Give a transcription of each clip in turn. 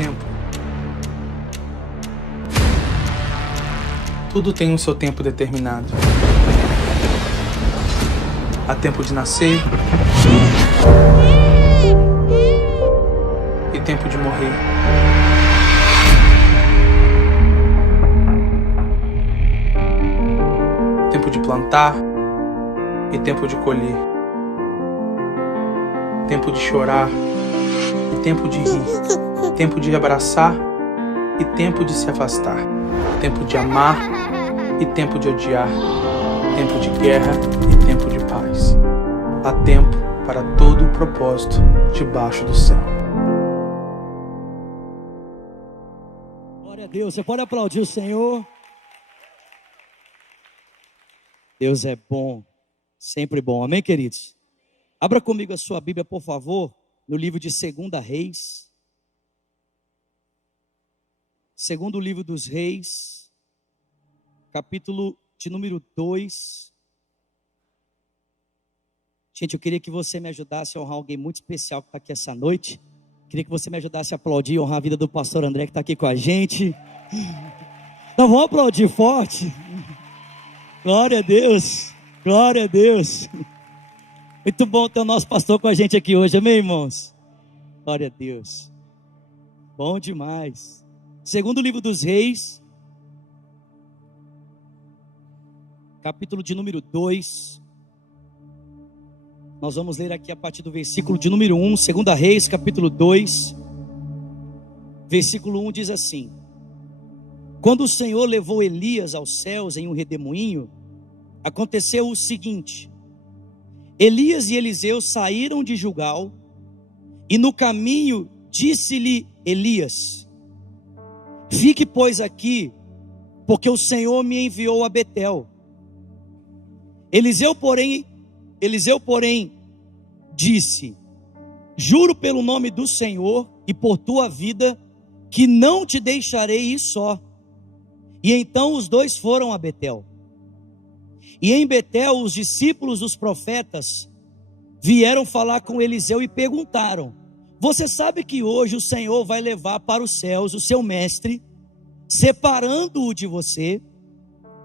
tempo. Tudo tem o seu tempo determinado. Há tempo de nascer e tempo de morrer. Tempo de plantar e tempo de colher. Tempo de chorar e tempo de rir. Tempo de abraçar e tempo de se afastar. Tempo de amar e tempo de odiar. Tempo de guerra e tempo de paz. Há tempo para todo o propósito debaixo do céu. Glória a Deus. Você pode aplaudir o Senhor? Deus é bom, sempre bom. Amém, queridos? Abra comigo a sua Bíblia, por favor, no livro de 2 Reis. Segundo livro dos Reis, capítulo de número 2. Gente, eu queria que você me ajudasse a honrar alguém muito especial que está aqui essa noite. Queria que você me ajudasse a aplaudir e honrar a vida do pastor André que está aqui com a gente. Então vamos aplaudir forte. Glória a Deus, glória a Deus. Muito bom ter o nosso pastor com a gente aqui hoje, amém, irmãos? Glória a Deus. Bom demais. Segundo livro dos Reis, capítulo de número 2. Nós vamos ler aqui a partir do versículo de número 1, 2 Reis, capítulo 2. Versículo 1 diz assim: Quando o Senhor levou Elias aos céus em um redemoinho, aconteceu o seguinte: Elias e Eliseu saíram de Gilgal, e no caminho disse-lhe Elias: Fique, pois, aqui, porque o Senhor me enviou a Betel. Eliseu, porém, disse: Juro pelo nome do Senhor e por tua vida, que não te deixarei ir só. E então os dois foram a Betel. E em Betel os discípulos dos profetas vieram falar com Eliseu e perguntaram: Você sabe que hoje o Senhor vai levar para os céus o seu mestre, separando-o de você?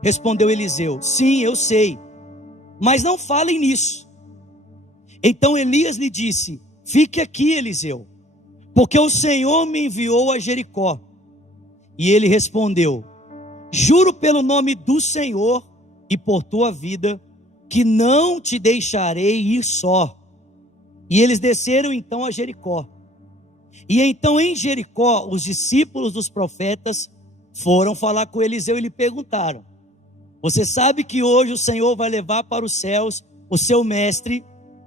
Respondeu Eliseu: Sim, eu sei, mas não falem nisso. Então Elias lhe disse: Fique aqui, Eliseu, porque o Senhor me enviou a Jericó. E ele respondeu: Juro pelo nome do Senhor e por tua vida, que não te deixarei ir só. E eles desceram então a Jericó. E então em Jericó os discípulos dos profetas foram falar com Eliseu e lhe perguntaram: Você sabe que hoje o Senhor vai levar para os céus o seu mestre,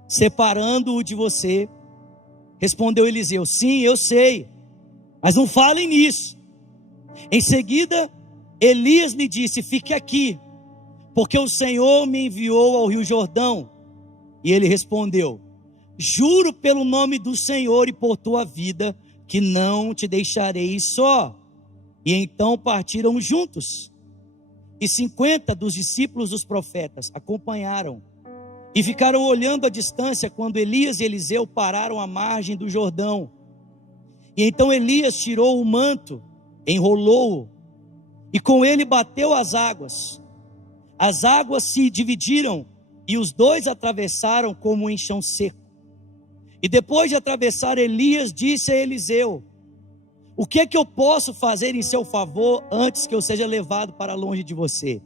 separando-o de você? Respondeu Eliseu: Sim, eu sei, mas não falem nisso. Em seguida Elias lhe disse: Fique aqui, porque o Senhor me enviou ao rio Jordão. E ele respondeu: Juro pelo nome do Senhor e por tua vida, que não te deixarei ir só. E então partiram juntos. E 50 dos discípulos dos profetas acompanharam e ficaram olhando à distância quando Elias e Eliseu pararam à margem do Jordão. E então Elias tirou o manto, enrolou-o e com ele bateu as águas. As águas se dividiram e os dois atravessaram como em chão seco. E depois de atravessar, Elias disse a Eliseu: O que é que eu posso fazer em seu favor antes que eu seja levado para longe de você?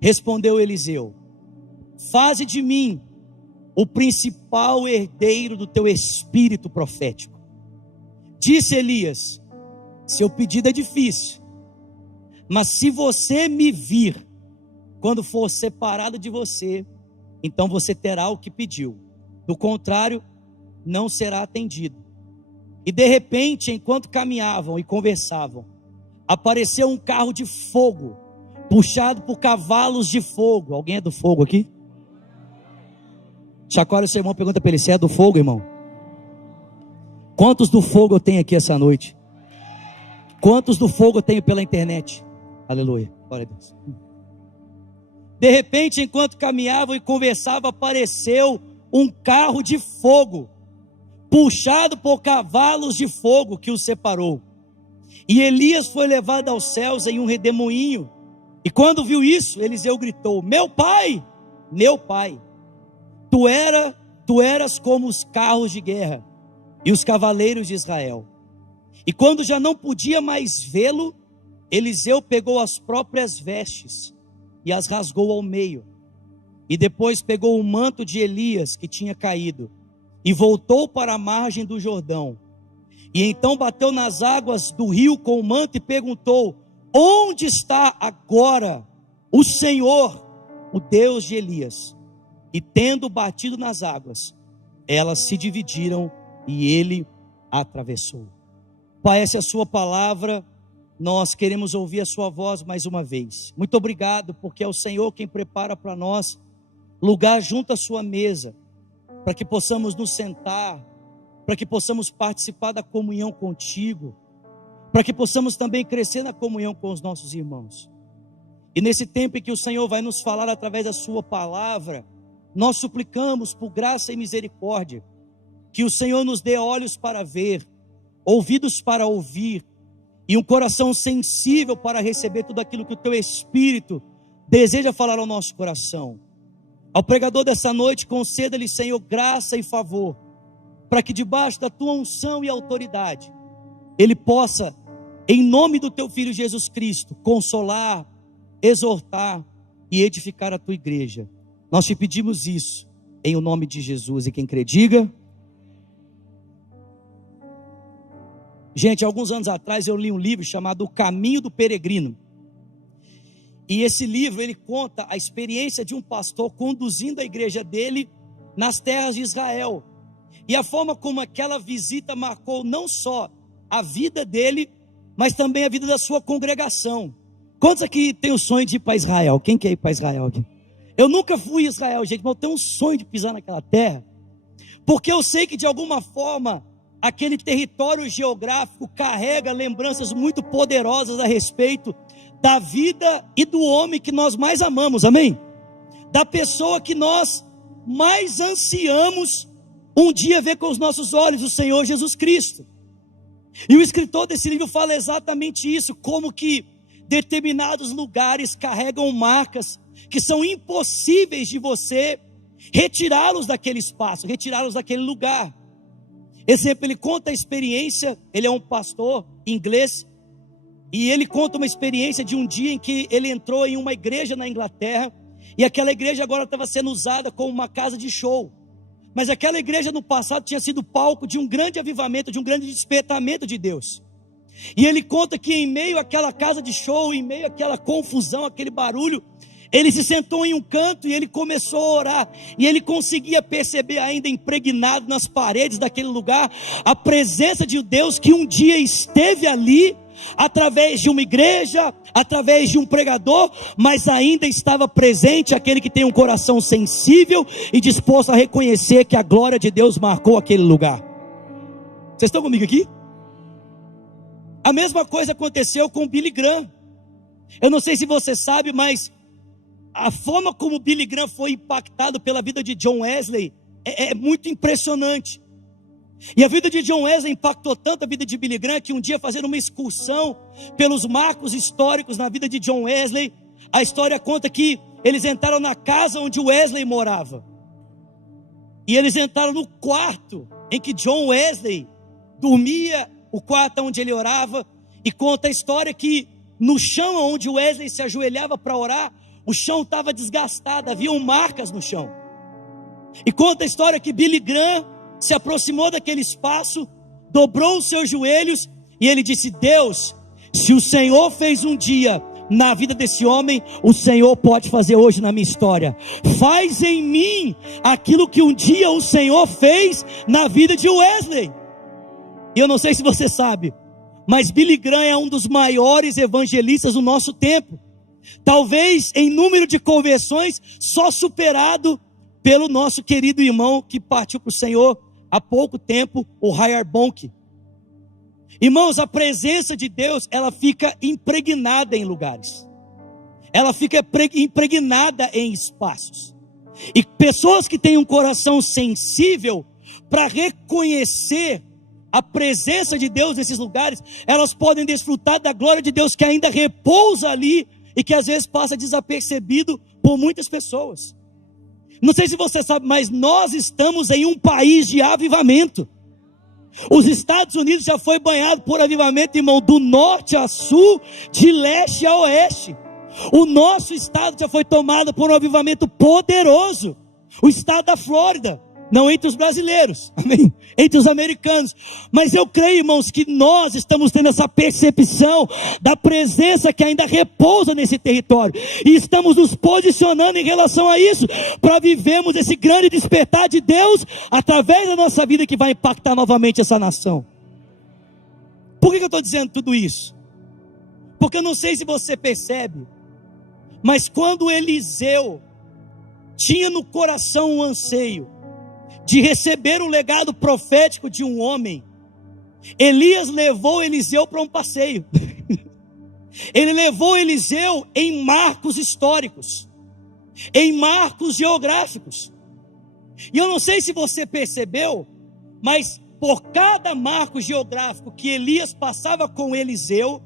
Respondeu Eliseu: Faze de mim o principal herdeiro do teu espírito profético. Disse Elias: Seu pedido é difícil, mas se você me vir quando for separado de você, então você terá o que pediu. Do contrário, não será atendido. E de repente, enquanto caminhavam e conversavam, apareceu um carro de fogo, puxado por cavalos de fogo. Alguém é do fogo aqui? Chacoalha o seu irmão, pergunta para ele: Você é do fogo, irmão? Quantos do fogo eu tenho aqui essa noite? Quantos do fogo eu tenho pela internet? Aleluia, glória a Deus. De repente, enquanto caminhavam e conversavam, apareceu um carro de fogo, puxado por cavalos de fogo que o separou. E Elias foi levado aos céus em um redemoinho. E quando viu isso, Eliseu gritou: meu pai, tu eras como os carros de guerra e os cavaleiros de Israel. E quando já não podia mais vê-lo, Eliseu pegou as próprias vestes e as rasgou ao meio. E depois pegou o manto de Elias que tinha caído e voltou para a margem do Jordão. E então bateu nas águas do rio com o manto e perguntou: onde está agora o Senhor, o Deus de Elias? E tendo batido nas águas, elas se dividiram e ele atravessou. Pai, essa é a sua palavra, nós queremos ouvir a sua voz mais uma vez. Muito obrigado, porque é o Senhor quem prepara para nós lugar junto à sua mesa, para que possamos nos sentar, para que possamos participar da comunhão contigo, para que possamos também crescer na comunhão com os nossos irmãos. E nesse tempo em que o Senhor vai nos falar através da sua palavra, nós suplicamos por graça e misericórdia, que o Senhor nos dê olhos para ver, ouvidos para ouvir, e um coração sensível para receber tudo aquilo que o teu Espírito deseja falar ao nosso coração. Ao pregador dessa noite, conceda-lhe, Senhor, graça e favor, para que debaixo da tua unção e autoridade, ele possa, em nome do teu Filho Jesus Cristo, consolar, exortar e edificar a tua igreja. Nós te pedimos isso, em o nome de Jesus. E quem crê, diga. Gente, alguns anos atrás eu li um livro chamado O Caminho do Peregrino. E esse livro, ele conta a experiência de um pastor conduzindo a igreja dele nas terras de Israel. E a forma como aquela visita marcou não só a vida dele, mas também a vida da sua congregação. Quantos aqui tem o sonho de ir para Israel? Quem quer ir para Israel aqui? Eu nunca fui a Israel, gente, mas eu tenho um sonho de pisar naquela terra, porque eu sei que de alguma forma aquele território geográfico carrega lembranças muito poderosas a respeito da vida e do homem que nós mais amamos, amém? Da pessoa que nós mais ansiamos um dia ver com os nossos olhos, o Senhor Jesus Cristo. E o escritor desse livro fala exatamente isso, como que determinados lugares carregam marcas que são impossíveis de você retirá-los daquele espaço, retirá-los daquele lugar. Exemplo, ele conta a experiência, ele é um pastor inglês, e ele conta uma experiência de um dia em que ele entrou em uma igreja na Inglaterra, e aquela igreja agora estava sendo usada como uma casa de show. Mas aquela igreja no passado tinha sido palco de um grande avivamento, de um grande despertamento de Deus. E ele conta que em meio àquela casa de show, em meio àquela confusão, aquele barulho, ele se sentou em um canto e ele começou a orar. E ele conseguia perceber ainda impregnado nas paredes daquele lugar a presença de Deus que um dia esteve ali, através de uma igreja, através de um pregador, mas ainda estava presente aquele que tem um coração sensível e disposto a reconhecer que a glória de Deus marcou aquele lugar. Vocês estão comigo aqui? A mesma coisa aconteceu com Billy Graham. Eu não sei se você sabe, mas a forma como Billy Graham foi impactado pela vida de John Wesley é muito impressionante. E a vida de John Wesley impactou tanto a vida de Billy Graham, que um dia, fazendo uma excursão pelos marcos históricos na vida de John Wesley, a história conta que eles entraram na casa onde Wesley morava, e eles entraram no quarto em que John Wesley dormia, o quarto onde ele orava, e conta a história que no chão onde Wesley se ajoelhava para orar, o chão estava desgastado, haviam marcas no chão. E conta a história que Billy Graham se aproximou daquele espaço, dobrou os seus joelhos e ele disse: Deus, se o Senhor fez um dia na vida desse homem, o Senhor pode fazer hoje na minha história. Faz em mim aquilo que um dia o Senhor fez na vida de Wesley. E eu não sei se você sabe, mas Billy Graham é um dos maiores evangelistas do nosso tempo, talvez em número de conversões só superado pelo nosso querido irmão que partiu para o Senhor há pouco tempo, o Reinhard Bonnke. Irmãos, a presença de Deus, ela fica impregnada em lugares, ela fica impregnada em espaços, e pessoas que têm um coração sensível para reconhecer a presença de Deus nesses lugares, elas podem desfrutar da glória de Deus que ainda repousa ali e que às vezes passa desapercebido por muitas pessoas. Não sei se você sabe, mas nós estamos em um país de avivamento. Os Estados Unidos já foi banhado por avivamento, irmão, do norte a sul, de leste a oeste. O nosso estado já foi tomado por um avivamento poderoso. O estado da Flórida, não entre os brasileiros, amém? Entre os americanos. Mas eu creio, irmãos, que nós estamos tendo essa percepção da presença que ainda repousa nesse território. E estamos nos posicionando em relação a isso, para vivermos esse grande despertar de Deus, através da nossa vida, que vai impactar novamente essa nação. Por que eu estou dizendo tudo isso? Porque eu não sei se você percebe, mas quando Eliseu tinha no coração um anseio de receber o legado profético de um homem, Elias levou Eliseu para um passeio. Ele levou Eliseu em marcos históricos, em marcos geográficos. E eu não sei se você percebeu, mas por cada marco geográfico que Elias passava com Eliseu,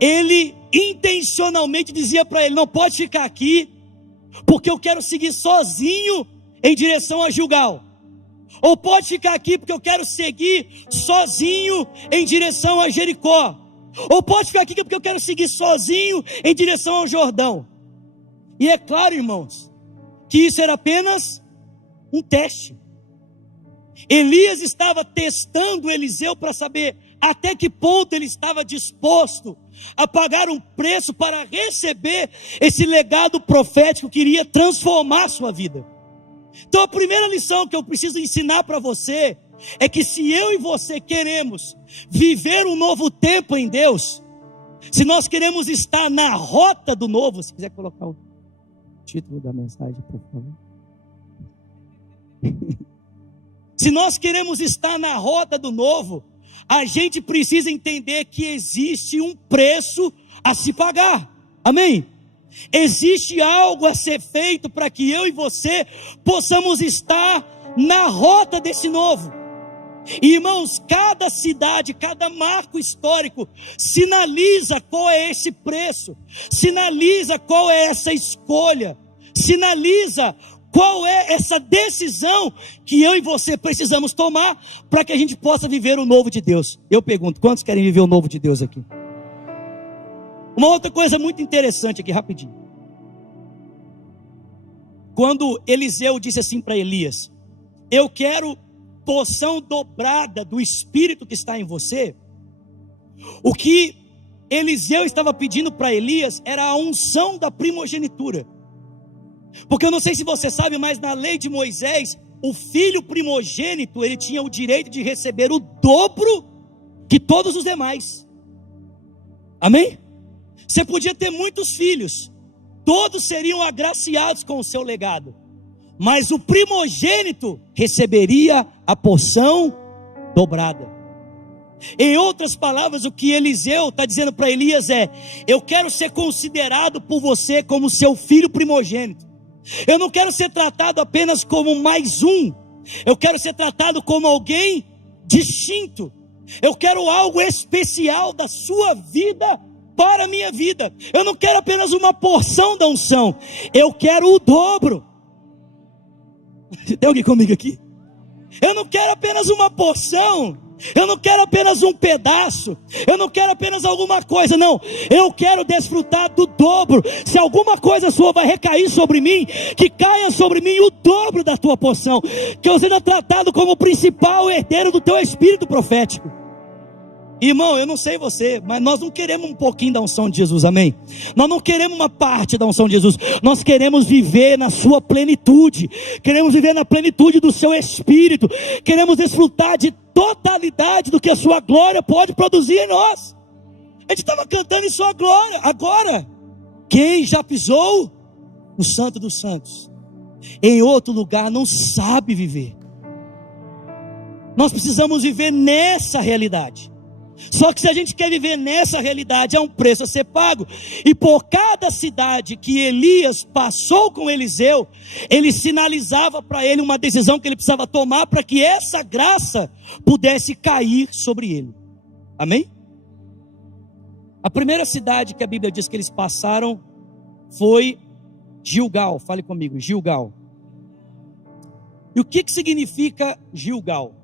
ele intencionalmente dizia para ele: não pode ficar aqui, porque eu quero seguir sozinho em direção a Gilgal. Ou pode ficar aqui porque eu quero seguir sozinho em direção a Jericó. Ou pode ficar aqui porque eu quero seguir sozinho em direção ao Jordão. E é claro, irmãos, que isso era apenas um teste. Elias estava testando Eliseu para saber até que ponto ele estava disposto a pagar um preço para receber esse legado profético que iria transformar a sua vida. Então a primeira lição que eu preciso ensinar para você é que se eu e você queremos viver um novo tempo em Deus, se nós queremos estar na rota do novo, se quiser colocar o título da mensagem, por favor. Se nós queremos estar na rota do novo, a gente precisa entender que existe um preço a se pagar, amém? Existe algo a ser feito para que eu e você possamos estar na rota desse novo. E, irmãos, cada cidade, cada marco histórico sinaliza qual é esse preço, sinaliza qual é essa escolha, sinaliza qual é essa decisão que eu e você precisamos tomar para que a gente possa viver o novo de Deus. Eu pergunto, quantos querem viver o novo de Deus aqui? Uma outra coisa muito interessante aqui, rapidinho. Quando Eliseu disse assim para Elias: eu quero porção dobrada do Espírito que está em você, o que Eliseu estava pedindo para Elias era a unção da primogenitura. Porque eu não sei se você sabe, mas na lei de Moisés, o filho primogênito, ele tinha o direito de receber o dobro que todos os demais. Amém? Você podia ter muitos filhos, todos seriam agraciados com o seu legado, mas o primogênito receberia a porção dobrada. Em outras palavras, o que Eliseu está dizendo para Elias é: eu quero ser considerado por você como seu filho primogênito. Eu não quero ser tratado apenas como mais um, eu quero ser tratado como alguém distinto. Eu quero algo especial da sua vida para a minha vida. Eu não quero apenas uma porção da unção, eu quero o dobro. Tem alguém comigo aqui? Eu não quero apenas uma porção, eu não quero apenas um pedaço, eu não quero apenas alguma coisa, não, eu quero desfrutar do dobro. Se alguma coisa sua vai recair sobre mim, que caia sobre mim o dobro da tua porção, que eu seja tratado como o principal herdeiro do teu espírito profético. Irmão, eu não sei você, mas nós não queremos um pouquinho da unção de Jesus, amém? Nós não queremos uma parte da unção de Jesus, nós queremos viver na sua plenitude, queremos viver na plenitude do seu espírito, queremos desfrutar de totalidade do que a sua glória pode produzir em nós. A gente estava cantando em sua glória. Agora, quem já pisou no Santo dos Santos, em outro lugar, não sabe viver. Nós precisamos viver nessa realidade. Só que se a gente quer viver nessa realidade, há um preço a ser pago. E por cada cidade que Elias passou com Eliseu, ele sinalizava para ele uma decisão que ele precisava tomar para que essa graça pudesse cair sobre ele. Amém? A primeira cidade que a Bíblia diz que eles passaram foi Gilgal. Fale comigo, Gilgal. E o que significa Gilgal?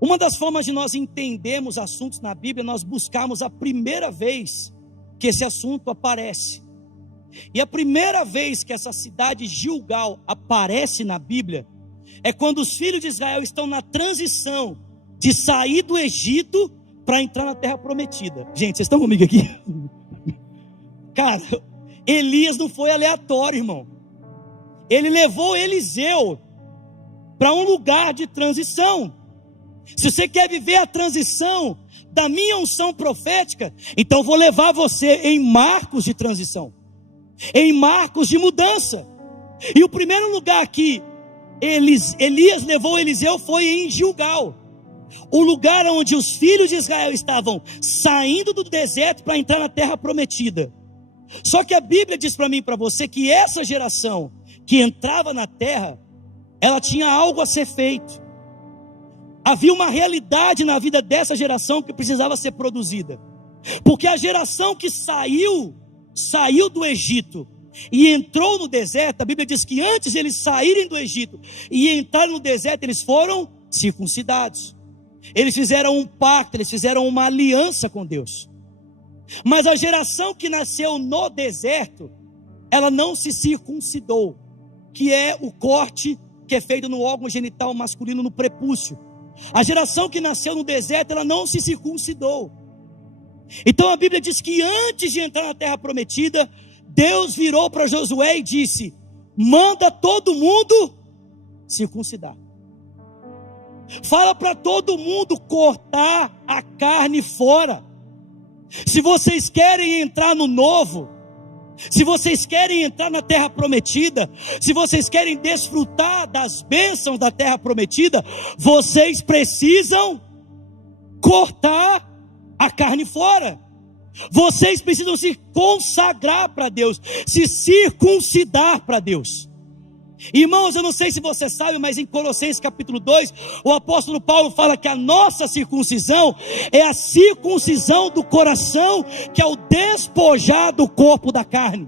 Uma das formas de nós entendermos assuntos na Bíblia, nós buscarmos a primeira vez que esse assunto aparece. E a primeira vez que essa cidade Gilgal aparece na Bíblia é quando os filhos de Israel estão na transição de sair do Egito para entrar na terra prometida. Gente, vocês estão comigo aqui? Cara, Elias não foi aleatório, irmão. Ele levou Eliseu para um lugar de transição. Se você quer viver a transição da minha unção profética, então vou levar você em marcos de transição, em marcos de mudança. E o primeiro lugar que Elias levou Eliseu foi em Gilgal, o lugar onde os filhos de Israel estavam saindo do deserto para entrar na terra prometida. Só que a Bíblia diz para mim e para você que essa geração que entrava na terra, ela tinha algo a ser feito. Havia uma realidade na vida dessa geração que precisava ser produzida. Porque a geração que saiu do Egito e entrou no deserto, a Bíblia diz que antes de eles saírem do Egito e entrarem no deserto, eles foram circuncidados. Eles fizeram um pacto, eles fizeram uma aliança com Deus. Mas a geração que nasceu no deserto, ela não se circuncidou, que é o corte que é feito no órgão genital masculino, no prepúcio. A geração que nasceu no deserto, ela não se circuncidou. Então a Bíblia diz que antes de entrar na terra prometida, Deus virou para Josué e disse: manda todo mundo circuncidar. Fala para todo mundo cortar a carne fora. Se vocês querem entrar no novo, se vocês querem entrar na terra prometida, se vocês querem desfrutar das bênçãos da terra prometida, vocês precisam cortar a carne fora. Vocês precisam se consagrar para Deus, se circuncidar para Deus. Irmãos, eu não sei se você sabe, mas em Colossenses capítulo 2, o apóstolo Paulo fala que a nossa circuncisão é a circuncisão do coração, que é o despojar do corpo da carne.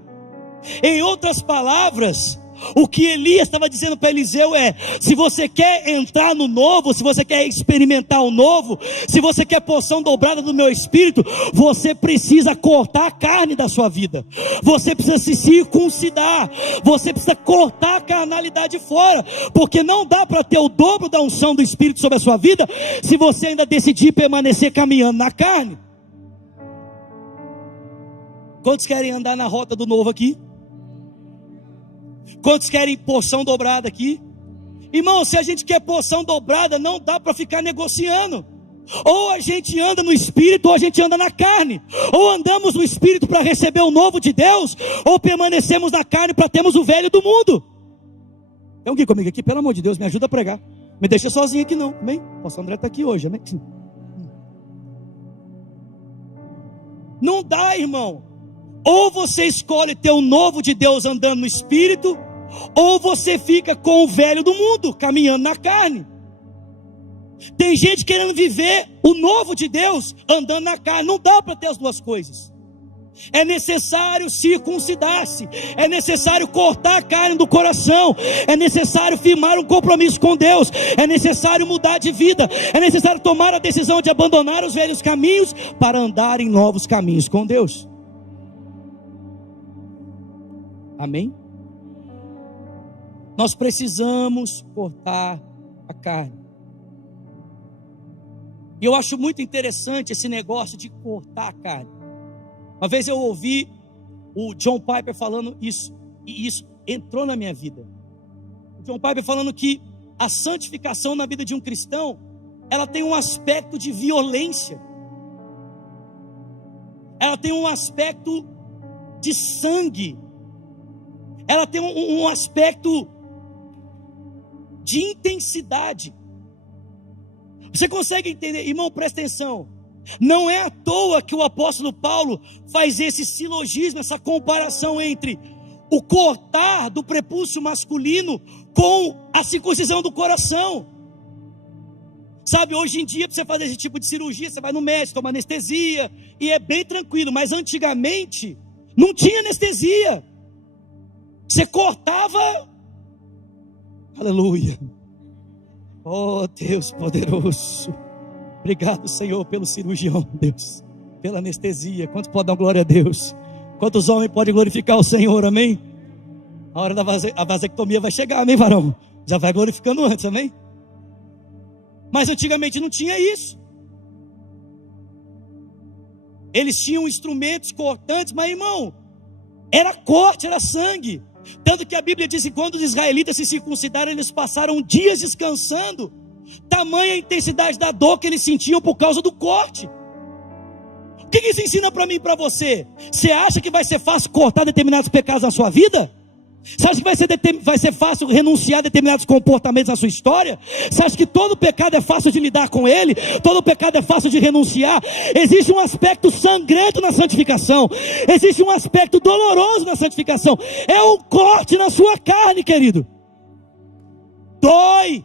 Em outras palavras, o que Elias estava dizendo para Eliseu é: se você quer entrar no novo, se você quer experimentar o novo, se você quer porção dobrada do meu espírito, você precisa cortar a carne da sua vida, você precisa se circuncidar, você precisa cortar a carnalidade fora, porque não dá para ter o dobro da unção do espírito sobre a sua vida, se você ainda decidir permanecer caminhando na carne. Quantos querem andar na rota do novo aqui? Quantos querem porção dobrada aqui? Irmão, se a gente quer porção dobrada, não dá para ficar negociando. Ou a gente anda no Espírito, ou a gente anda na carne. Ou andamos no Espírito para receber o novo de Deus, ou permanecemos na carne para termos o velho do mundo. Tem alguém comigo aqui? Pelo amor de Deus, me ajuda a pregar. Me deixa sozinho aqui não, amém? O pastor André está aqui hoje, amém? Não dá, irmão. Ou você escolhe ter o novo de Deus andando no Espírito, ou você fica com o velho do mundo, caminhando na carne. Tem gente querendo viver o novo de Deus, andando na carne. Não dá para ter as duas coisas. É necessário circuncidar-se, é necessário cortar a carne do coração, é necessário firmar um compromisso com Deus, é necessário mudar de vida, é necessário tomar a decisão de abandonar os velhos caminhos para andar em novos caminhos com Deus. Amém? Nós precisamos cortar a carne. E eu acho muito interessante esse negócio de cortar a carne. Uma vez eu ouvi o John Piper falando isso, e isso entrou na minha vida. O John Piper falando que a santificação na vida de um cristão, ela tem um aspecto de violência. Ela tem um aspecto de sangue. Ela tem um aspecto de intensidade. Você consegue entender? Irmão, presta atenção. Não é à toa que o apóstolo Paulo faz esse silogismo, essa comparação entre o cortar do prepúcio masculino com a circuncisão do coração. Sabe, hoje em dia, para você fazer esse tipo de cirurgia, você vai no médico, toma anestesia, e é bem tranquilo. Mas antigamente, não tinha anestesia. Você cortava, aleluia. Oh, Deus poderoso. Obrigado, Senhor, pelo cirurgião, Deus, pela anestesia. Quantos podem dar glória a Deus? Quantos homens podem glorificar o Senhor, amém? A hora da vasectomia vai chegar, amém, varão? Já vai glorificando antes, amém? Mas antigamente não tinha isso. Eles tinham instrumentos cortantes, mas irmão, era corte, era sangue. Tanto que a Bíblia diz que quando os israelitas se circuncidaram, eles passaram dias descansando. Tamanha a intensidade da dor que eles sentiam por causa do corte. O que isso ensina para mim e para você? Você acha que vai ser fácil cortar determinados pecados na sua vida? Você acha que vai ser fácil renunciar a determinados comportamentos na sua história? Você acha que todo pecado é fácil de lidar com ele? Todo pecado é fácil de renunciar? Existe um aspecto sangrento na santificação. Existe um aspecto doloroso na santificação. É um corte na sua carne, querido. Dói.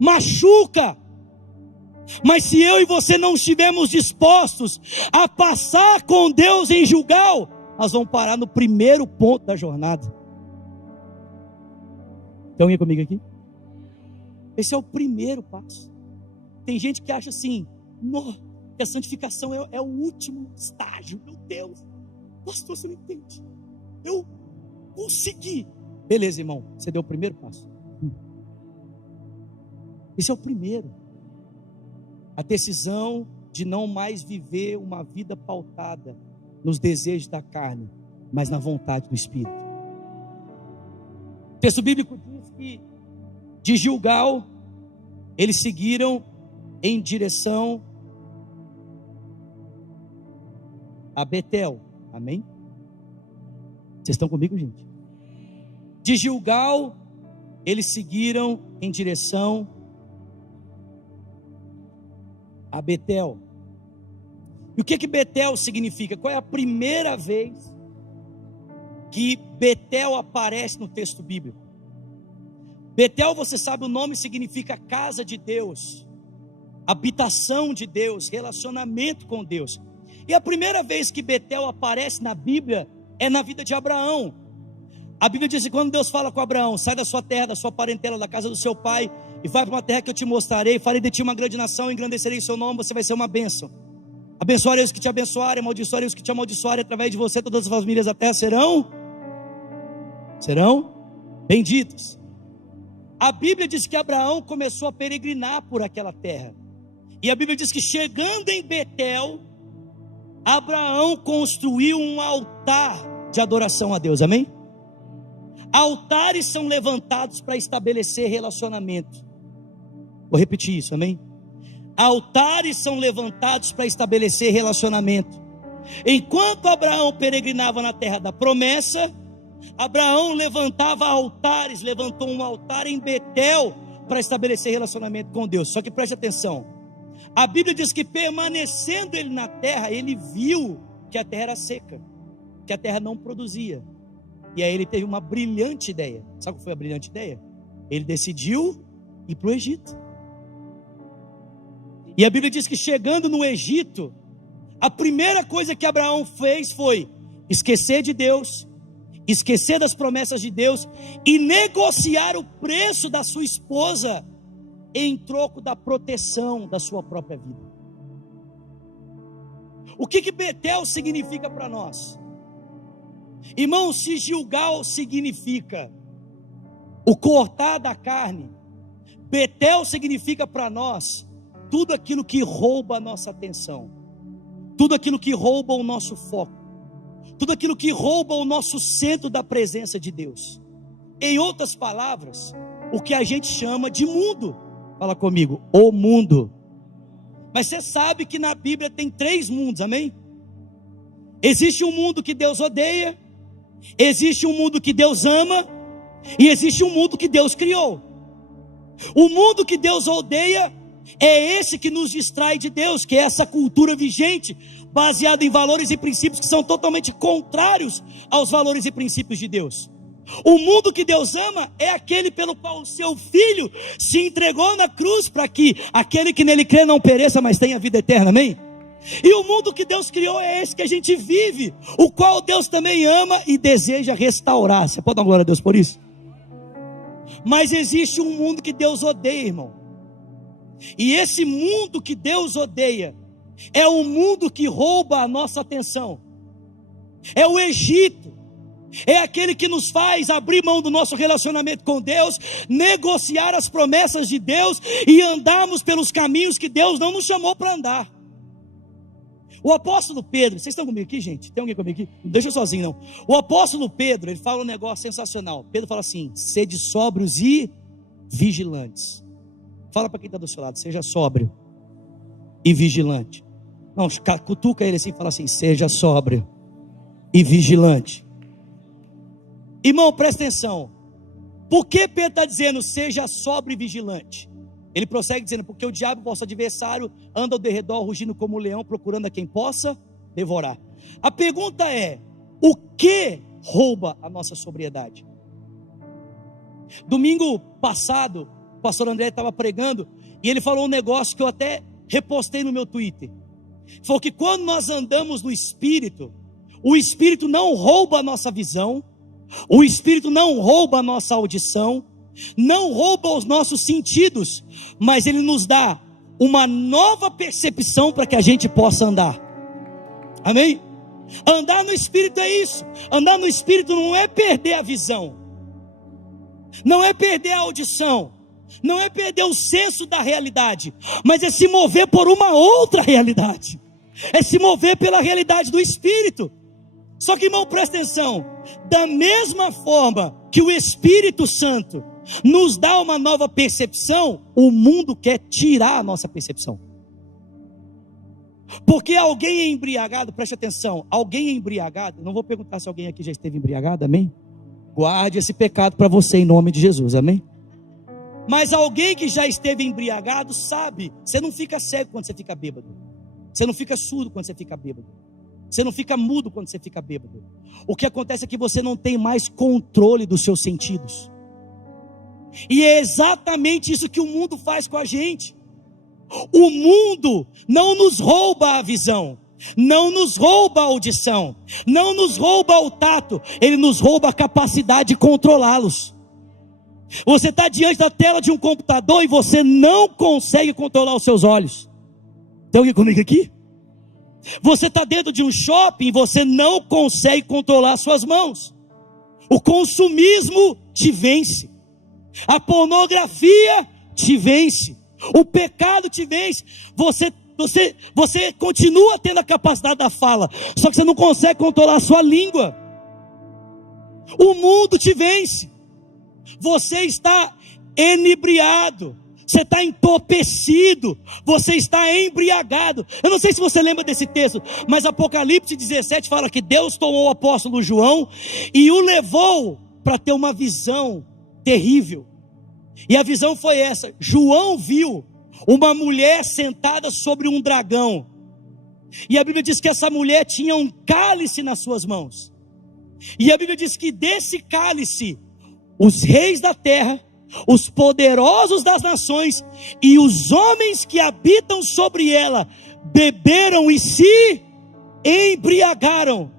Machuca. Mas se eu e você não estivermos dispostos a passar com Deus em Gilgal, nós vamos parar no primeiro ponto da jornada. Tem alguém comigo aqui? Esse é o primeiro passo. Tem gente que acha assim, que a santificação é o último estágio. Meu Deus, pastor, você não entende. Eu consegui. Beleza, irmão, você deu o primeiro passo. Esse é o primeiro. A decisão de não mais viver uma vida pautada nos desejos da carne, mas na vontade do Espírito. O texto bíblico diz que de Gilgal eles seguiram em direção a Betel. Amém? Vocês estão comigo, gente? De Gilgal eles seguiram em direção a Betel. E o que Betel significa? Qual é a primeira vez que Betel aparece no texto bíblico? Betel, você sabe, o nome significa casa de Deus, habitação de Deus, relacionamento com Deus. E a primeira vez que Betel aparece na Bíblia é na vida de Abraão. A Bíblia diz que quando Deus fala com Abraão: sai da sua terra, da sua parentela, da casa do seu pai, e vai para uma terra que eu te mostrarei, farei de ti uma grande nação, engrandecerei seu nome, você vai ser uma bênção. Abençoarei os que te abençoarem, amaldiçoarei os que te amaldiçoarem, através de você todas as famílias da terra serão benditas. A Bíblia diz que Abraão começou a peregrinar por aquela terra. E a Bíblia diz que chegando em Betel, Abraão construiu um altar de adoração a Deus, amém? Altares são levantados para estabelecer relacionamento. Vou repetir isso, amém? Altares são levantados para estabelecer relacionamento. Enquanto Abraão peregrinava na terra da promessa, Abraão levantava altares, levantou um altar em Betel para estabelecer relacionamento com Deus. Só que preste atenção, a Bíblia diz que permanecendo ele na terra, ele viu que a terra era seca, que a terra não produzia. E aí ele teve uma brilhante ideia. Sabe qual foi a brilhante ideia? Ele decidiu ir para o Egito. E a Bíblia diz que chegando no Egito, a primeira coisa que Abraão fez foi esquecer de Deus, esquecer das promessas de Deus e negociar o preço da sua esposa em troco da proteção da sua própria vida. O que Betel significa para nós? Irmão, se Gilgal significa o cortar da carne, Betel significa para nós tudo aquilo que rouba a nossa atenção, tudo aquilo que rouba o nosso foco, tudo aquilo que rouba o nosso centro da presença de Deus. Em outras palavras, o que a gente chama de mundo. Fala comigo, o mundo. Mas você sabe que na Bíblia tem 3 mundos, amém? Existe um mundo que Deus odeia, existe um mundo que Deus ama, e existe um mundo que Deus criou. O mundo que Deus odeia é esse que nos distrai de Deus, que é essa cultura vigente, baseada em valores e princípios que são totalmente contrários aos valores e princípios de Deus. O mundo que Deus ama é aquele pelo qual o seu Filho se entregou na cruz, para que aquele que nele crê não pereça, mas tenha vida eterna, amém? E o mundo que Deus criou é esse que a gente vive, o qual Deus também ama e deseja restaurar. Você pode dar glória a Deus por isso? Mas existe um mundo que Deus odeia, irmão. E esse mundo que Deus odeia é um mundo que rouba a nossa atenção. É o Egito. É aquele que nos faz abrir mão do nosso relacionamento com Deus, negociar as promessas de Deus e andarmos pelos caminhos que Deus não nos chamou para andar. O apóstolo Pedro, vocês estão comigo aqui, gente? Tem alguém comigo aqui? Não deixa eu sozinho, não. O apóstolo Pedro, ele fala um negócio sensacional. Pedro fala assim: sede sóbrios e vigilantes. Fala para quem está do seu lado: seja sóbrio e vigilante. Não, cutuca ele assim e fala assim: seja sóbrio e vigilante. Irmão, presta atenção. Por que Pedro está dizendo seja sóbrio e vigilante? Ele prossegue dizendo: porque o diabo, vosso adversário, anda ao derredor rugindo como um leão, procurando a quem possa devorar. A pergunta é: o que rouba a nossa sobriedade? Domingo passado, o pastor André estava pregando e ele falou um negócio que eu até repostei no meu Twitter. Falou que quando nós andamos no Espírito, o Espírito não rouba a nossa visão, o Espírito não rouba a nossa audição, não rouba os nossos sentidos, mas ele nos dá uma nova percepção para que a gente possa andar. Amém? Andar no Espírito é isso. Andar no Espírito não é perder a visão, não é perder a audição, não é perder o senso da realidade, mas é se mover por uma outra realidade, é se mover pela realidade do Espírito. Só que, irmão, presta atenção, da mesma forma que o Espírito Santo nos dá uma nova percepção, o mundo quer tirar a nossa percepção. Porque alguém embriagado, preste atenção, alguém embriagado, não vou perguntar se alguém aqui já esteve embriagado, amém? Guarde esse pecado para você em nome de Jesus, amém? Mas alguém que já esteve embriagado sabe, você não fica cego quando você fica bêbado, você não fica surdo quando você fica bêbado, você não fica mudo quando você fica bêbado. O que acontece é que você não tem mais controle dos seus sentidos. E é exatamente isso que o mundo faz com a gente. O mundo não nos rouba a visão, não nos rouba a audição, não nos rouba o tato, ele nos rouba a capacidade de controlá-los. Você está diante da tela de um computador e você não consegue controlar os seus olhos. Tem alguém comigo aqui? Você está dentro de um shopping e você não consegue controlar suas mãos. O consumismo te vence, a pornografia te vence, o pecado te vence. Você continua tendo a capacidade da fala, só que você não consegue controlar a sua língua. O mundo te vence. Você está enebriado, você está entorpecido, você está embriagado. Eu não sei se você lembra desse texto, mas Apocalipse 17 fala que Deus tomou o apóstolo João e o levou para ter uma visão terrível. E a visão foi essa: João viu uma mulher sentada sobre um dragão, e a Bíblia diz que essa mulher tinha um cálice nas suas mãos, e a Bíblia diz que desse cálice os reis da terra, os poderosos das nações e os homens que habitam sobre ela beberam e se embriagaram.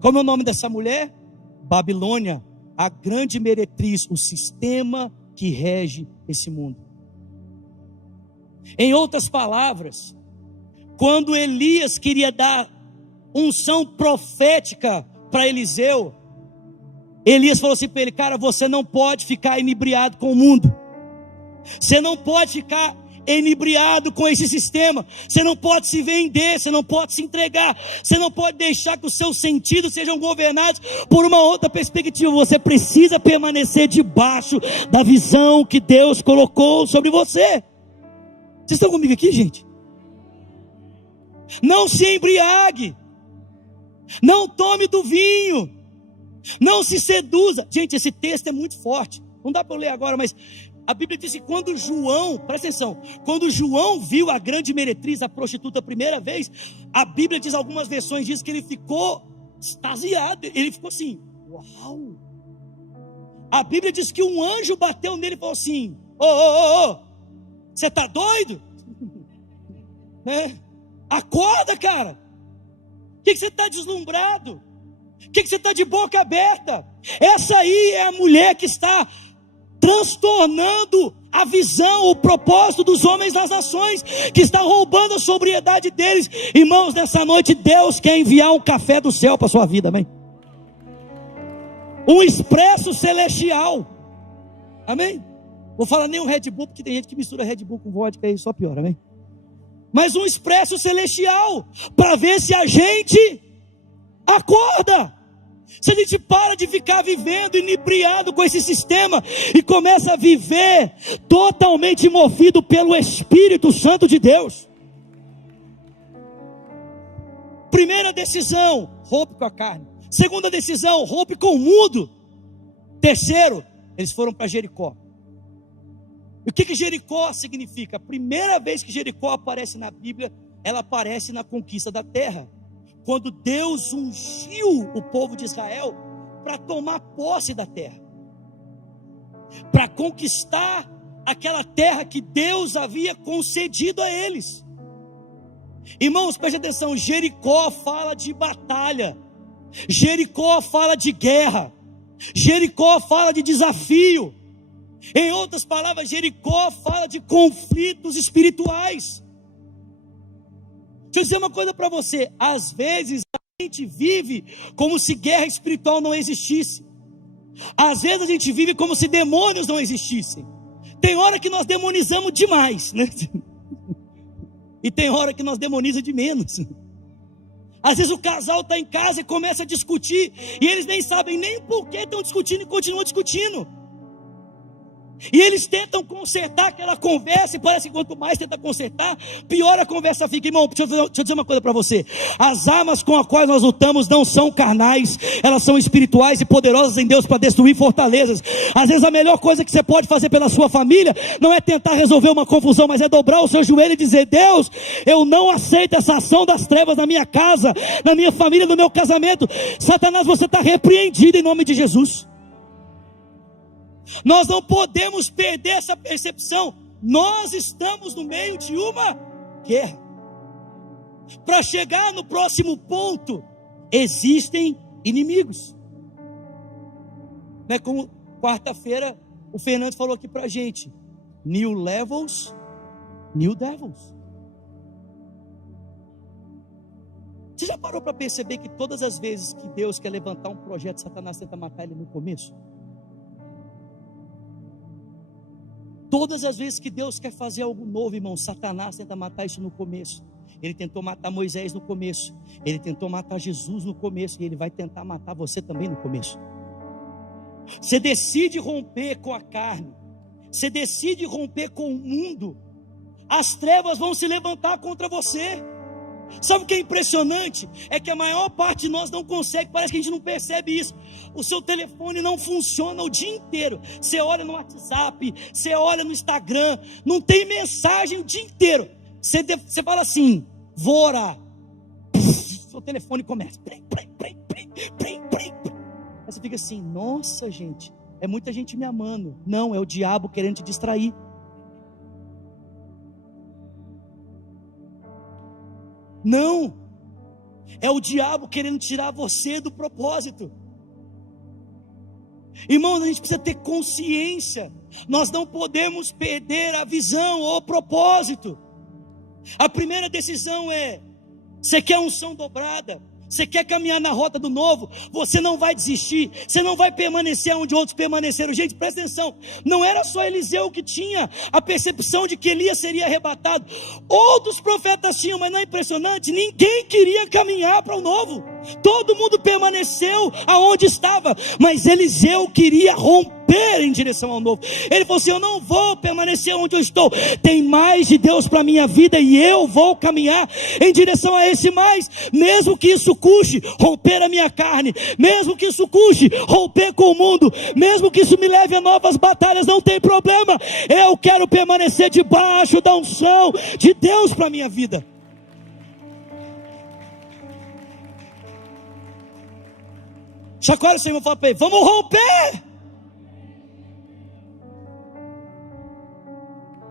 Como é o nome dessa mulher? Babilônia, a grande meretriz, o sistema que rege esse mundo. Em outras palavras, quando Elias queria dar unção profética para Eliseu, Elias falou assim para ele: cara, você não pode ficar inebriado com o mundo, você não pode ficar inebriado com esse sistema, você não pode se vender, você não pode se entregar, você não pode deixar que os seus sentidos sejam governados por uma outra perspectiva. Você precisa permanecer debaixo da visão que Deus colocou sobre você. Vocês estão comigo aqui, gente? Não se embriague, não tome do vinho, não se seduza. Gente, esse texto é muito forte, não dá para eu ler agora, mas A Bíblia diz que quando João, presta atenção, quando João viu a grande meretriz, a prostituta, a primeira vez, a Bíblia diz, algumas versões diz que ele ficou extasiado, ele ficou assim, uau. A Bíblia diz que um anjo bateu nele e falou assim, você tá doido? Acorda, cara. O que você está deslumbrado? O que você está de boca aberta? Essa aí é a mulher que está transtornando a visão, o propósito dos homens das nações, que está roubando a sobriedade deles. Irmãos, nessa noite Deus quer enviar um café do céu para a sua vida, amém? Um expresso celestial, amém? Vou falar nem um Red Bull, porque tem gente que mistura Red Bull com vodka e só piora, amém? Mas um expresso celestial, para ver se a gente acorda, se a gente para de ficar vivendo inebriado com esse sistema e começa a viver totalmente movido pelo Espírito Santo de Deus. Primeira decisão, rompe com a carne. Segunda decisão, rompe com o mundo. Terceiro, eles foram para Jericó. E o que Jericó significa? A primeira vez que Jericó aparece na Bíblia, ela aparece na conquista da terra. Quando Deus ungiu o povo de Israel para tomar posse da terra, para conquistar aquela terra que Deus havia concedido a eles. Irmãos, preste atenção, Jericó fala de batalha, Jericó fala de guerra, Jericó fala de desafio. Em outras palavras, Jericó fala de conflitos espirituais. Deixa eu dizer uma coisa para você, às vezes a gente vive como se guerra espiritual não existisse. Às vezes a gente vive como se demônios não existissem. Tem hora que nós demonizamos demais, né? E tem hora que nós demonizamos de menos. Às vezes o casal está em casa e começa a discutir, e eles nem sabem nem por que estão discutindo e continuam discutindo. E eles tentam consertar aquela conversa, e parece que quanto mais tenta consertar, pior a conversa fica. Irmão, deixa eu dizer uma coisa para você. As armas com as quais nós lutamos não são carnais, elas são espirituais e poderosas em Deus para destruir fortalezas. Às vezes a melhor coisa que você pode fazer pela sua família não é tentar resolver uma confusão, mas é dobrar o seu joelho e dizer: Deus, eu não aceito essa ação das trevas na minha casa, na minha família, no meu casamento. Satanás, você está repreendido em nome de Jesus. Nós não podemos perder essa percepção. Nós estamos no meio de uma guerra. Para chegar no próximo ponto, existem inimigos. Né? Como quarta-feira o Fernando falou aqui para a gente: new levels, new devils. Você já parou para perceber que todas as vezes que Deus quer levantar um projeto, Satanás tenta matar ele no começo? Todas as vezes que Deus quer fazer algo novo, irmão, Satanás tenta matar isso no começo. Ele tentou matar Moisés no começo, ele tentou matar Jesus no começo, e ele vai tentar matar você também no começo. Você decide romper com a carne, você decide romper com o mundo, as trevas vão se levantar contra você. Sabe o que é impressionante? É que a maior parte de nós não consegue, parece que a gente não percebe isso. O seu telefone não funciona o dia inteiro. Você olha no WhatsApp, você olha no Instagram, não tem mensagem o dia inteiro. Você fala assim: vou orar. Seu telefone começa. Aí você fica assim: nossa, gente, é muita gente me amando. Não, é o diabo querendo te distrair. Não, é o diabo querendo tirar você do propósito. Irmãos, a gente precisa ter consciência. Nós não podemos perder a visão ou o propósito. A primeira decisão é: você quer unção dobrada? Você quer caminhar na rota do novo? Você não vai desistir, você não vai permanecer onde outros permaneceram. Gente, presta atenção, não era só Eliseu que tinha a percepção de que Elias seria arrebatado. Outros profetas tinham, mas não é impressionante? Ninguém queria caminhar para o novo. Todo mundo permaneceu aonde estava, mas Eliseu queria romper romper em direção ao novo. Ele falou assim: eu não vou permanecer onde eu estou, tem mais de Deus para a minha vida, e eu vou caminhar em direção a esse mais, mesmo que isso custe romper a minha carne, mesmo que isso custe romper com o mundo, mesmo que isso me leve a novas batalhas, não tem problema, eu quero permanecer debaixo da unção de Deus para a minha vida. Chacoalha o Senhor e fala para ele: vamos romper.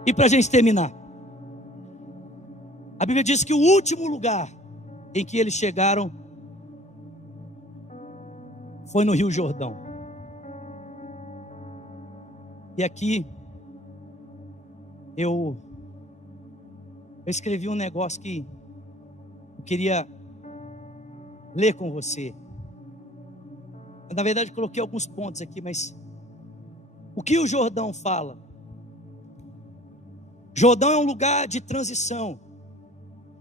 E para a gente terminar, a Bíblia diz que o último lugar em que eles chegaram foi no Rio Jordão. E aqui eu escrevi um negócio que eu queria ler com você. Na verdade, coloquei alguns pontos aqui, mas o que o Jordão fala? Jordão é um lugar de transição.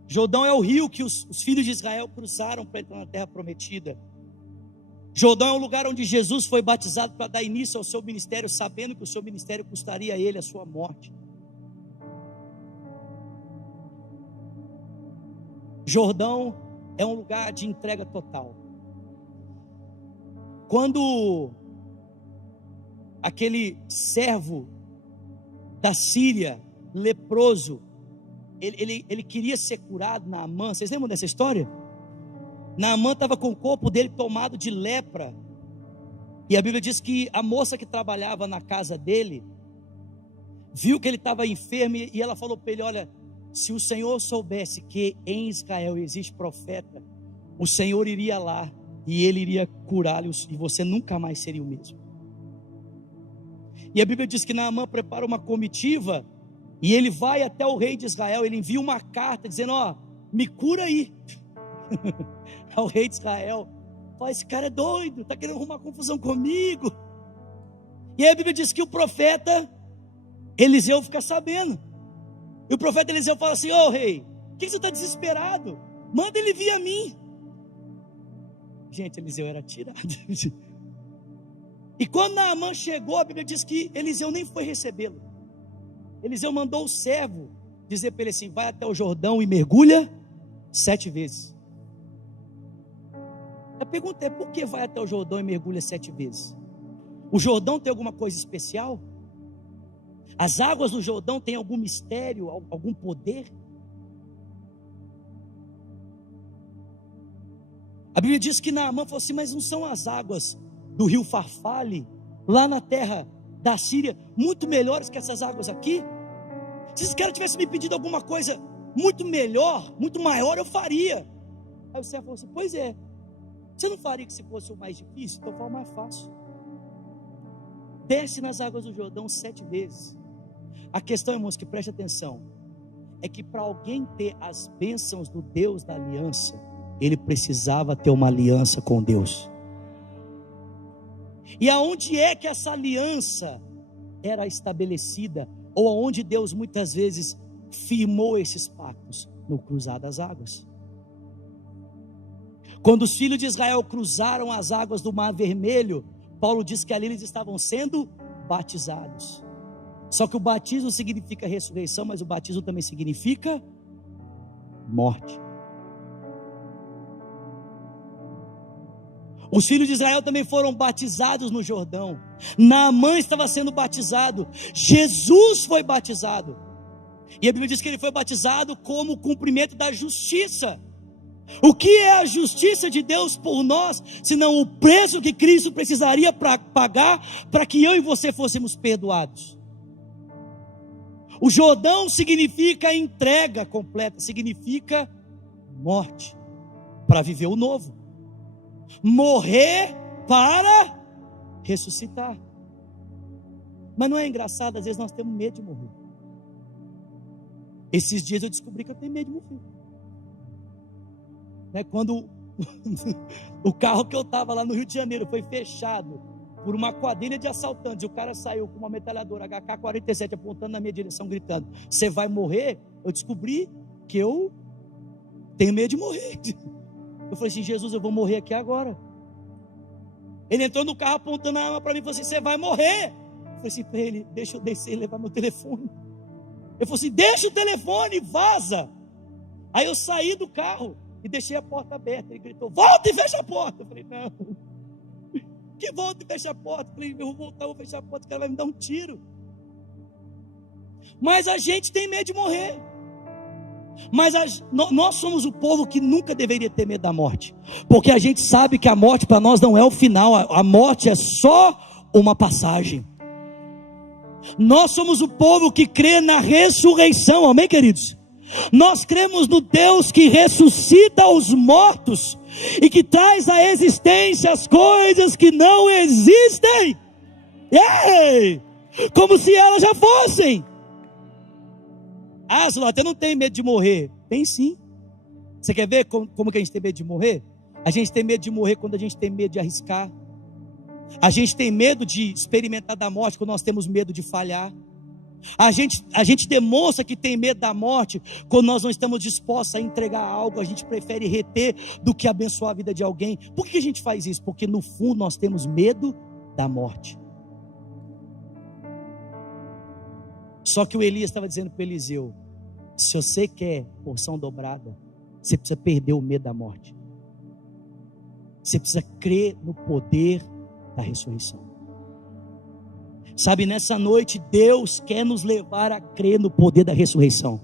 Jordão é o rio que os filhos de Israel cruzaram para entrar na terra prometida. Jordão é um lugar onde Jesus foi batizado para dar início ao seu ministério, sabendo que o seu ministério custaria a ele a sua morte. Jordão é um lugar de entrega total. Quando aquele servo da Síria, leproso, ele queria ser curado, Naamã, vocês lembram dessa história? Naamã estava com o corpo dele tomado de lepra, e a Bíblia diz que a moça que trabalhava na casa dele, viu que ele estava enfermo, e ela falou para ele: olha, se o Senhor soubesse que em Israel existe profeta, o Senhor iria lá, e ele iria curá-lo, e você nunca mais seria o mesmo. E a Bíblia diz que Naamã prepara uma comitiva, e ele vai até o rei de Israel, ele envia uma carta dizendo: ó, me cura aí. Ao rei de Israel. Fala: esse cara é doido, está querendo arrumar confusão comigo. E aí a Bíblia diz que o profeta Eliseu fica sabendo. E o profeta Eliseu fala assim: ô rei, por que você está desesperado? Manda ele vir a mim. Gente, Eliseu era tirado. E quando Naamã chegou, a Bíblia diz que Eliseu nem foi recebê-lo. Eliseu mandou o servo dizer para ele assim: vai até o Jordão e mergulha 7 vezes. A pergunta é: por que vai até o Jordão e mergulha 7 vezes? O Jordão tem alguma coisa especial? As águas do Jordão têm algum mistério, algum poder? A Bíblia diz que Naamã falou assim: mas não são as águas do rio Farfale, lá na terra da Síria, muito melhores que essas águas aqui? Se esse cara tivesse me pedido alguma coisa muito melhor, muito maior, eu faria. Aí o servo falou assim: pois é, você não faria que se fosse o mais difícil? Então fala o mais fácil. Desce nas águas do Jordão 7 vezes. A questão, irmãos, que preste atenção, é que para alguém ter as bênçãos do Deus da aliança, ele precisava ter uma aliança com Deus. E aonde é que essa aliança era estabelecida, ou aonde Deus muitas vezes firmou esses pactos? No cruzar das águas. Quando os filhos de Israel cruzaram as águas do Mar Vermelho, Paulo diz que ali eles estavam sendo batizados. Só que o batismo significa ressurreição, mas o batismo também significa morte. Os filhos de Israel também foram batizados no Jordão. Naamã estava sendo batizado. Jesus foi batizado. E a Bíblia diz que ele foi batizado como cumprimento da justiça. O que é a justiça de Deus por nós, senão o preço que Cristo precisaria pagar para que eu e você fôssemos perdoados? O Jordão significa entrega completa, significa morte para viver o novo, morrer para ressuscitar. Mas não é engraçado? Às vezes nós temos medo de morrer. Esses dias eu descobri que eu tenho medo de morrer. Quando o carro que eu estava lá no Rio de Janeiro foi fechado por uma quadrilha de assaltantes, e o cara saiu com uma metralhadora HK-47 apontando na minha direção, gritando: você vai morrer? Eu descobri que eu tenho medo de morrer. Eu falei assim: Jesus, eu vou morrer aqui agora. Ele entrou no carro apontando a arma para mim e falou assim: você vai morrer. Eu falei assim para ele: deixa eu descer e levar meu telefone. Ele falou assim: deixa o telefone, vaza. Aí eu saí do carro e deixei a porta aberta. Ele gritou: volta e fecha a porta. Eu falei: não, que volta e fecha a porta? Eu falei: eu vou voltar, vou fechar a porta, o cara vai me dar um tiro. Mas a gente tem medo de morrer. Mas nós somos o povo que nunca deveria ter medo da morte, porque a gente sabe que a morte para nós não é o final. A morte é só uma passagem. Nós somos o povo que crê na ressurreição, amém, queridos? Nós cremos no Deus que ressuscita os mortos e que traz à existência as coisas que não existem, como se elas já fossem. Ah, Zulata, eu não tenho medo de morrer. Tem sim. Você quer ver como que a gente tem medo de morrer? A gente tem medo de morrer quando a gente tem medo de arriscar. A gente tem medo de experimentar da morte quando nós temos medo de falhar. A gente demonstra que tem medo da morte quando nós não estamos dispostos a entregar algo. A gente prefere reter do que abençoar a vida de alguém. Por que a gente faz isso? Porque no fundo nós temos medo da morte. Só que o Elias estava dizendo para o Eliseu: se você quer porção dobrada, você precisa perder o medo da morte. Você precisa crer no poder da ressurreição. Sabe, nessa noite Deus quer nos levar a crer no poder da ressurreição,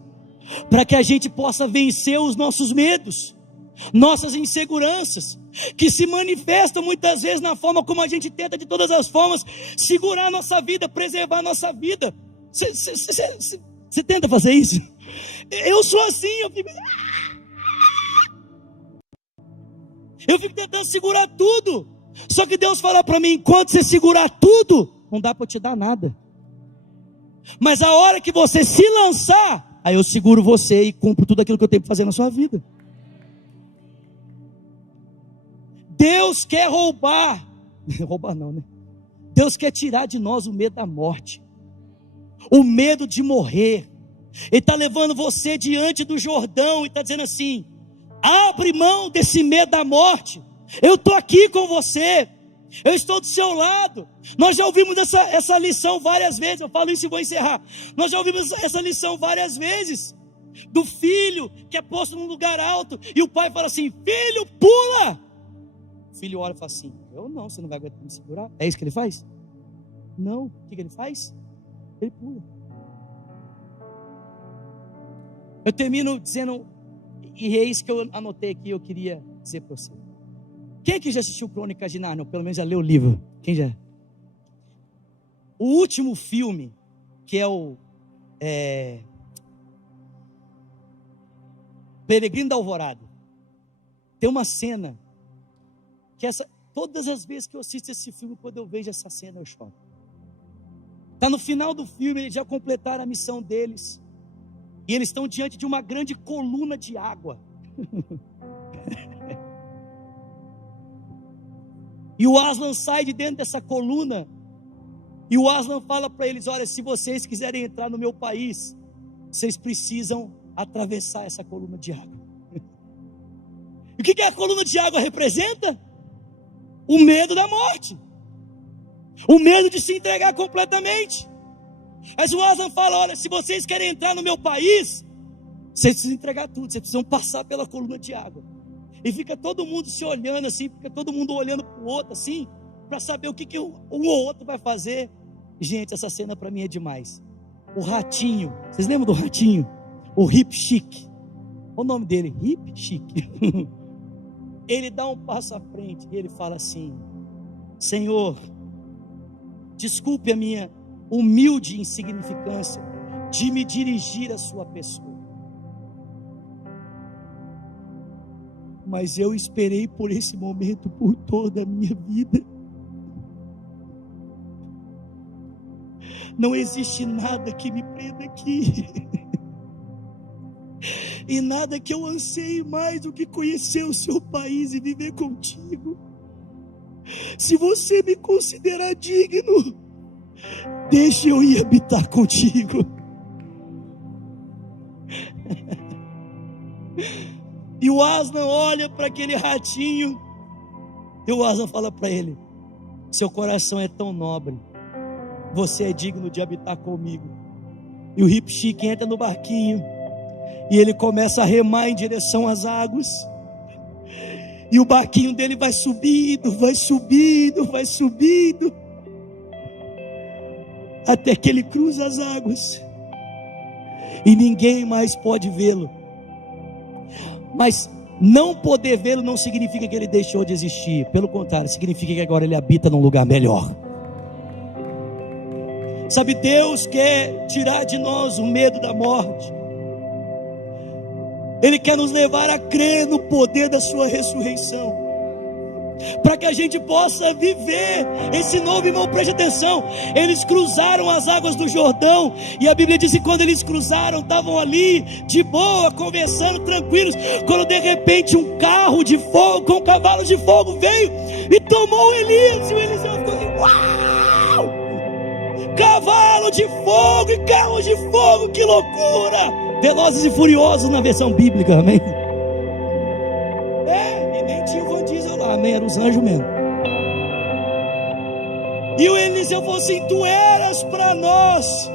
para que a gente possa vencer os nossos medos, nossas inseguranças, que se manifestam muitas vezes na forma como a gente tenta de todas as formas segurar a nossa vida, preservar a nossa vida. Você tenta fazer isso? Eu sou assim, eu fico tentando segurar tudo. Só que Deus fala para mim: enquanto você segurar tudo, não dá para eu te dar nada. Mas a hora que você se lançar, aí eu seguro você e cumpro tudo aquilo que eu tenho para fazer na sua vida. Deus quer roubar não, né? Deus quer tirar de nós o medo da morte, o medo de morrer. Ele está levando você diante do Jordão e está dizendo assim: abre mão desse medo da morte. Eu estou aqui com você, eu estou do seu lado. Nós já ouvimos essa lição várias vezes. Eu falo isso e vou encerrar. Nós já ouvimos essa lição várias vezes, do filho que é posto num lugar alto e o pai fala assim: filho, pula. O filho olha e fala assim: eu não, você não vai aguentar me segurar? É isso que ele faz? Não. O que ele faz? Ele pula. Eu termino dizendo, e é isso que eu anotei aqui, eu queria dizer para você. Quem aqui já assistiu Crônicas de Nárnia? Pelo menos já leu o livro? Quem já? O último filme, que é o Peregrino da Alvorada, tem uma cena que todas as vezes que eu assisto esse filme, quando eu vejo essa cena, eu choro. Está no final do filme, eles já completaram a missão deles. E eles estão diante de uma grande coluna de água. E o Aslan sai de dentro dessa coluna. E o Aslan fala para eles: olha, se vocês quiserem entrar no meu país, vocês precisam atravessar essa coluna de água. E o que a coluna de água representa? O medo da morte. O medo de se entregar completamente. Mas o Aslan fala: olha, se vocês querem entrar no meu país, vocês precisam entregar tudo, vocês precisam passar pela coluna de água. E fica todo mundo se olhando assim, fica todo mundo olhando para o outro assim, para saber o que um ou outro vai fazer. Gente, essa cena para mim é demais. O ratinho, vocês lembram do ratinho? O Hip Chic, o nome dele, Hip Chic. Ele dá um passo à frente e ele fala assim: Senhor, desculpe a minha humilde insignificância de me dirigir à sua pessoa, mas eu esperei por esse momento por toda a minha vida. Não existe nada que me prenda aqui, e nada que eu anseie mais do que conhecer o seu país e viver contigo. Se você me considerar digno, deixe eu ir habitar contigo. E o Aslan olha para aquele ratinho, e o Aslan fala para ele: seu coração é tão nobre, você é digno de habitar comigo. E o Ripchique entra no barquinho, e ele começa a remar em direção às águas, e o barquinho dele vai subindo, vai subindo, vai subindo, até que ele cruza as águas, e ninguém mais pode vê-lo. Mas não poder vê-lo não significa que ele deixou de existir, pelo contrário, significa que agora ele habita num lugar melhor. Sabe, Deus quer tirar de nós o medo da morte. Ele quer nos levar a crer no poder da sua ressurreição, para que a gente possa viver esse novo. Irmão, preste atenção, eles cruzaram as águas do Jordão, e a Bíblia diz que quando eles cruzaram, estavam ali de boa, conversando, tranquilos, quando de repente um carro de fogo, com um cavalo de fogo veio, e tomou Elias, e o Eliseu ficou assim, uau, cavalo de fogo e carro de fogo, que loucura. Velozes e Furiosos na versão bíblica, amém? E nem tinha o Van Diesel lá, amém? Eram os anjos mesmo. E o Eliseu falou assim, tu eras para nós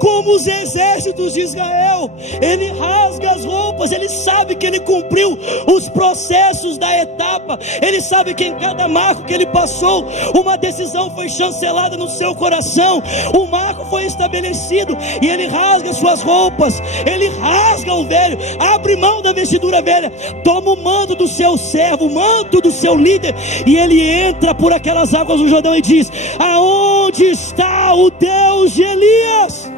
como os exércitos de Israel. Ele rasga as roupas, ele sabe que ele cumpriu os processos da etapa, ele sabe que em cada marco que ele passou, uma decisão foi chancelada no seu coração, o marco foi estabelecido, e ele rasga suas roupas, ele rasga o velho, abre mão da vestidura velha, toma o manto do seu servo, o manto do seu líder, e ele entra por aquelas águas do Jordão e diz, aonde está o Deus de Elias?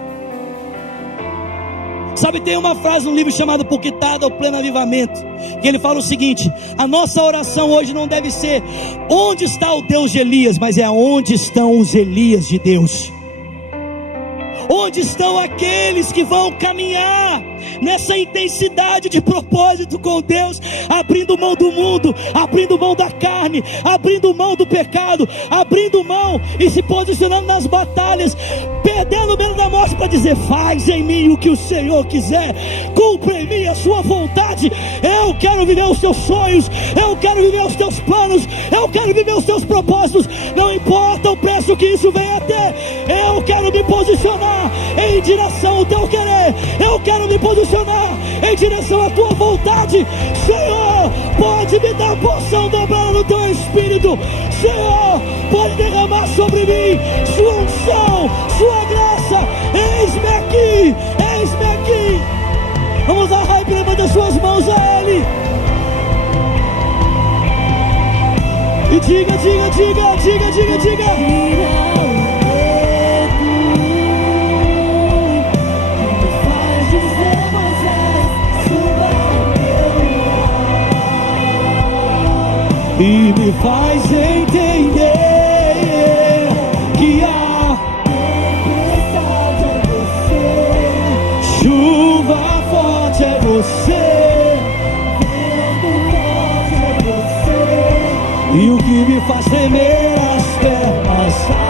Sabe, tem uma frase no livro chamado Puquitada ao Pleno Avivamento, que ele fala o seguinte: a nossa oração hoje não deve ser onde está o Deus de Elias, mas é aonde estão os Elias de Deus. Onde estão aqueles que vão caminhar nessa intensidade de propósito com Deus, abrindo mão do mundo, abrindo mão da carne, abrindo mão do pecado, abrindo mão e se posicionando nas batalhas, perdendo o medo da morte para dizer, faz em mim o que o Senhor quiser, cumpra em mim a sua vontade. Eu quero viver os teus sonhos, eu quero viver os teus planos, eu quero viver os teus propósitos, não importa o preço que isso venha a ter, eu quero me posicionar em direção ao teu querer, eu quero me posicionar em direção à tua vontade. Senhor, pode me dar porção dobrada no teu espírito. Senhor, pode derramar sobre mim sua unção, sua graça. Eis-me aqui, eis-me aqui. Vamos lá, Rai, levanta suas mãos a Ele e diga, diga, diga, diga, diga, diga. E me faz entender que a tempestade é você, chuva forte é você, vento forte é você, e o que me faz tremer as pernas, a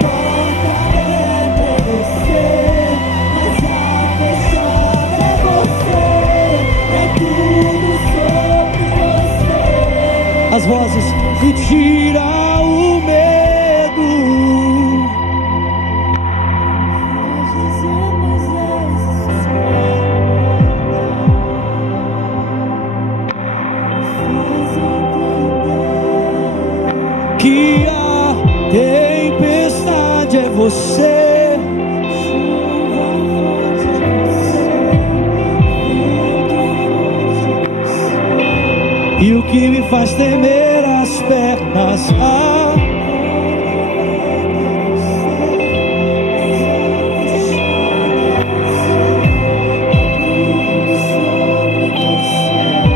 porta aberta é você, mas a fechada é você, é tudo sobre você. As vozes, e tira o medo. Que a tempestade é você, e o que me faz temer as pernas,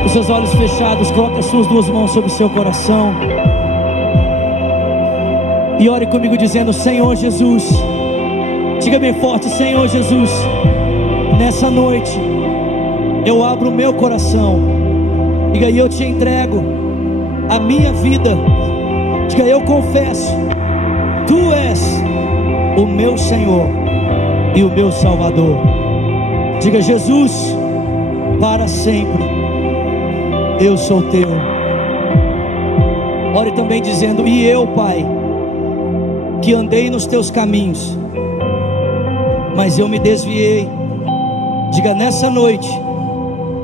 os seus olhos fechados, coloque as suas duas mãos sobre o seu coração e ore comigo dizendo, Senhor Jesus, diga bem forte, Senhor Jesus, nessa noite eu abro o meu coração, diga, e eu te entrego a minha vida, diga, eu confesso, Tu és o meu Senhor e o meu Salvador. Diga, Jesus, para sempre eu sou Teu. Ore também dizendo, e eu, Pai, que andei nos teus caminhos, mas eu me desviei. Diga: nessa noite,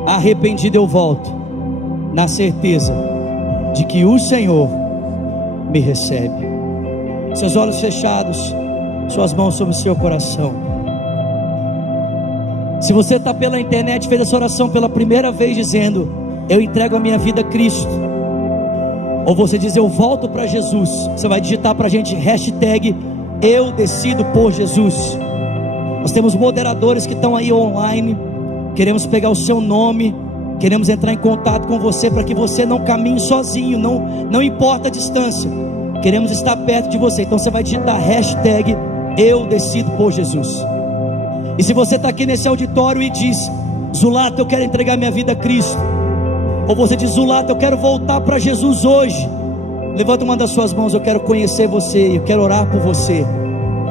arrependido eu volto, na certeza de que o Senhor me recebe. Seus olhos fechados, suas mãos sobre o seu coração. Se você está pela internet, fez essa oração pela primeira vez, dizendo: eu entrego a minha vida a Cristo, ou você diz: eu volto para Jesus, você vai digitar para a gente hashtag eu decido por Jesus. Nós temos moderadores que estão aí online. Queremos pegar o seu nome, queremos entrar em contato com você, para que você não caminhe sozinho, não importa a distância, queremos estar perto de você. Então você vai digitar hashtag eu decido por Jesus. E se você está aqui nesse auditório e diz: Zulato, eu quero entregar minha vida a Cristo, ou você diz: Zulato, eu quero voltar para Jesus hoje, levanta uma das suas mãos. Eu quero conhecer você, eu quero orar por você.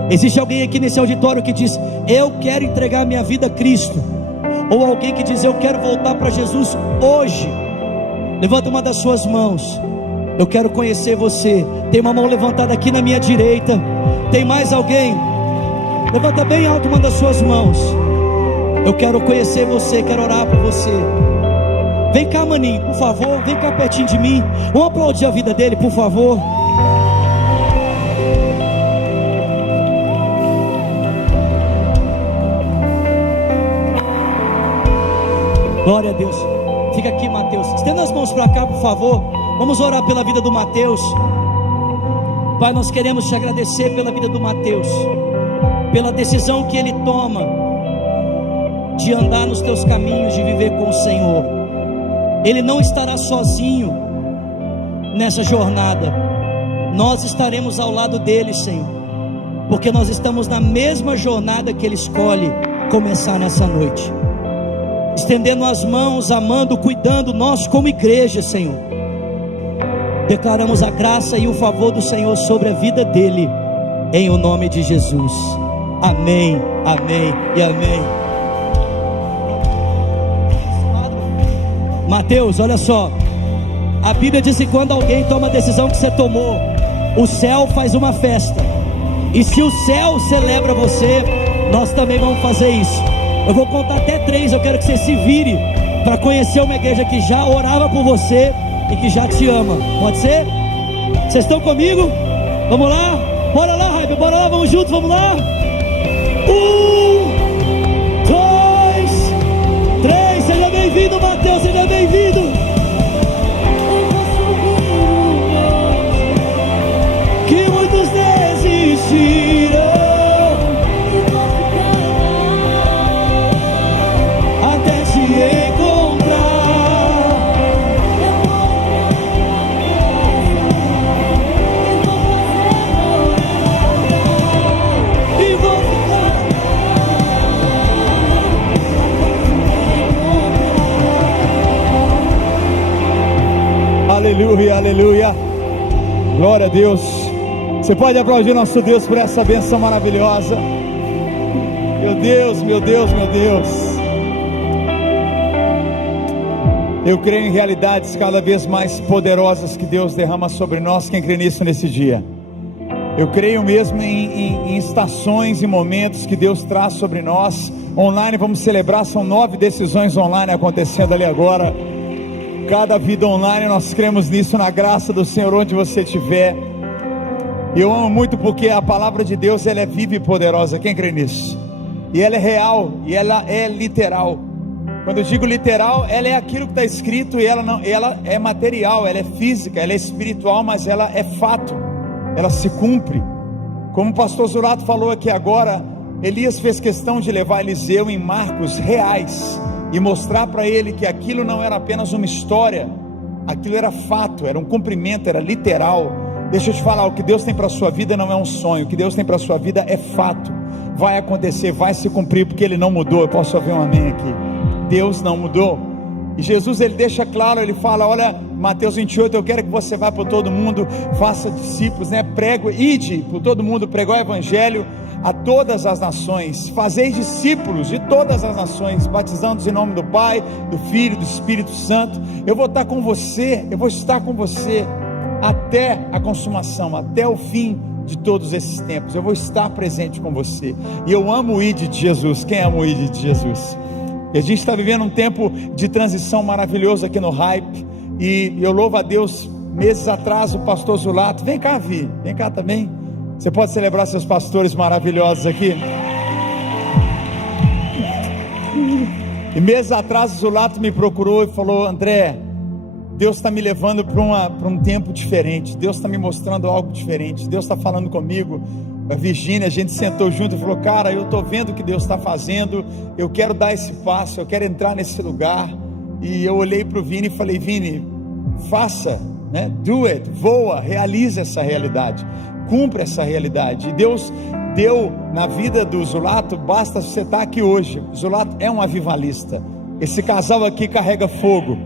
Existe alguém aqui nesse auditório que diz: eu quero entregar minha vida a Cristo, ou alguém que diz: eu quero voltar para Jesus hoje? Levanta uma das suas mãos. Eu quero conhecer você. Tem uma mão levantada aqui na minha direita. Tem mais alguém? Levanta bem alto uma das suas mãos. Eu quero conhecer você, quero orar por você. Vem cá, maninho, por favor, vem cá pertinho de mim. Vamos aplaudir a vida dele, por favor. Glória a Deus. Fica aqui, Mateus. Estenda as mãos para cá, por favor. Vamos orar pela vida do Mateus. Pai, nós queremos te agradecer pela vida do Mateus, pela decisão que ele toma de andar nos teus caminhos, de viver com o Senhor. Ele não estará sozinho nessa jornada. Nós estaremos ao lado dele, Senhor, porque nós estamos na mesma jornada que ele escolhe começar nessa noite. Estendendo as mãos, amando, cuidando, nós como igreja, Senhor, declaramos a graça e o favor do Senhor sobre a vida dele, em o nome de Jesus. Amém, amém e amém. Mateus, olha só, a Bíblia diz que quando alguém toma a decisão que você tomou, o céu faz uma festa. E se o céu celebra você, nós também vamos fazer isso. Eu vou contar até 3, eu quero que você se vire para conhecer uma igreja que já orava por você e que já te ama. Pode ser? Vocês estão comigo? Vamos lá? Bora lá, Raiba, bora lá, vamos juntos, vamos lá? 1, 2, 3, seja bem-vindo, Mateus, seja bem-vindo. Que muitos desistiram até te encontrar. E vou Aleluia, aleluia. Glória a Deus. Você pode aplaudir nosso Deus por essa bênção maravilhosa. Meu Deus, meu Deus, meu Deus. Eu creio em realidades cada vez mais poderosas que Deus derrama sobre nós. Quem crê nisso nesse dia? Eu creio mesmo em estações e momentos que Deus traz sobre nós. Online, vamos celebrar, são 9 decisões online acontecendo ali agora. Cada vida online, nós cremos nisso, na graça do Senhor, onde você estiver. Eu amo muito porque a palavra de Deus, ela é viva e poderosa. Quem crê nisso? E ela é real, e ela é literal. Quando eu digo literal, ela é aquilo que está escrito, e ela é material, ela é física, ela é espiritual, mas ela é fato, ela se cumpre. Como o pastor Zulato falou aqui agora, Elias fez questão de levar Eliseu em marcos reais e mostrar para ele que aquilo não era apenas uma história, aquilo era fato, era um cumprimento, era literal. Deixa eu te falar, o que Deus tem para a sua vida não é um sonho, o que Deus tem para a sua vida é fato, vai acontecer, vai se cumprir, porque Ele não mudou. Eu posso ouvir um amém aqui? Deus não mudou. E Jesus, Ele deixa claro, Ele fala, olha, Mateus 28, eu quero que você vá por todo mundo, faça discípulos, prego, ide por todo mundo, pregar o Evangelho a todas as nações, fazei discípulos de todas as nações, batizando-os em nome do Pai, do Filho e do Espírito Santo. Eu vou estar com você, eu vou estar com você até a consumação, até o fim de todos esses tempos. Eu vou estar presente com você. E eu amo o ID de Jesus. Quem ama o ID de Jesus? E a gente está vivendo um tempo de transição maravilhoso aqui no Hype. E eu louvo a Deus. Meses atrás o pastor Zulato, vem cá, Vi, vem cá também. Você pode celebrar seus pastores maravilhosos aqui. E meses atrás o Zulato me procurou e falou: André, Deus está me levando para um tempo diferente. Deus está me mostrando algo diferente. Deus está falando comigo. A Virgínia, a gente sentou junto e falou: cara, eu estou vendo o que Deus está fazendo. Eu quero dar esse passo, eu quero entrar nesse lugar. E eu olhei para o Vini e falei: Vini, faça, né? Do it, voa, realize essa realidade, cumpra essa realidade. E Deus deu na vida do Zulato, basta você estar aqui hoje. O Zulato é um avivalista. Esse casal aqui carrega fogo.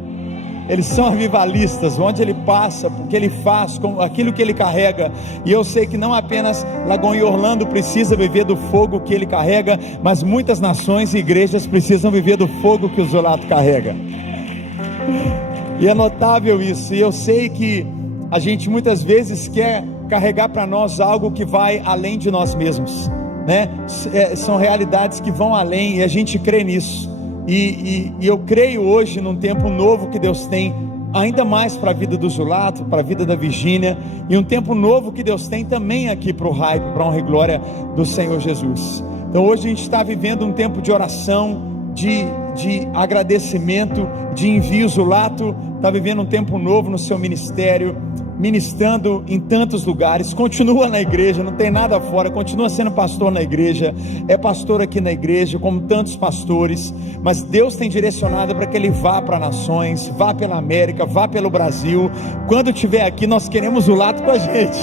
Eles são avivalistas, onde ele passa, porque ele faz, com aquilo que ele carrega. E eu sei que não apenas Lagoinha e Orlando precisa viver do fogo que ele carrega, mas muitas nações e igrejas precisam viver do fogo que o Zulato carrega. E é notável isso. E eu sei que a gente muitas vezes quer carregar para nós algo que vai além de nós mesmos, né? São realidades que vão além, e a gente crê nisso. E eu creio hoje num tempo novo que Deus tem, ainda mais para a vida do Zulato, para a vida da Virgínia, e um tempo novo que Deus tem também aqui para o Hype, para a honra e glória do Senhor Jesus. Então hoje a gente está vivendo um tempo de oração, de agradecimento, de envio. Zulato está vivendo um tempo novo no seu ministério, ministrando em tantos lugares, continua na igreja, não tem nada fora, continua sendo pastor na igreja, é pastor aqui na igreja, como tantos pastores, mas Deus tem direcionado para que ele vá para nações, vá pela América, vá pelo Brasil. Quando estiver aqui, nós queremos o Zulato com a gente.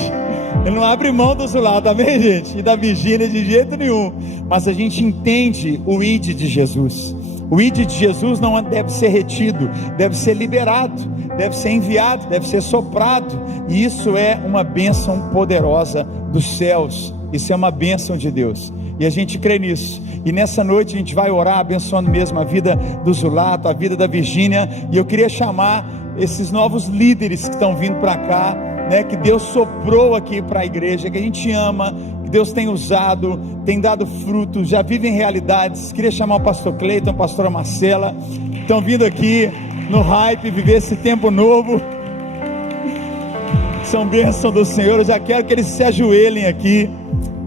Ele não abre mão do Zulato, amém, gente? E da Virgínia de jeito nenhum, mas a gente entende o ID de Jesus. O ID de Jesus não deve ser retido, deve ser liberado, deve ser enviado, deve ser soprado. E isso é uma bênção poderosa dos céus. Isso é uma bênção de Deus. E a gente crê nisso. E nessa noite a gente vai orar abençoando mesmo a vida do Zulato, a vida da Virgínia. E eu queria chamar esses novos líderes que estão vindo para cá, né, que Deus soprou aqui para a igreja, que a gente ama, que Deus tem usado, tem dado frutos, já vivem realidades. Queria chamar o pastor Cleiton, a pastora Marcela, estão vindo aqui no Hype viver esse tempo novo. São bênção do Senhor. Eu já quero que eles se ajoelhem aqui.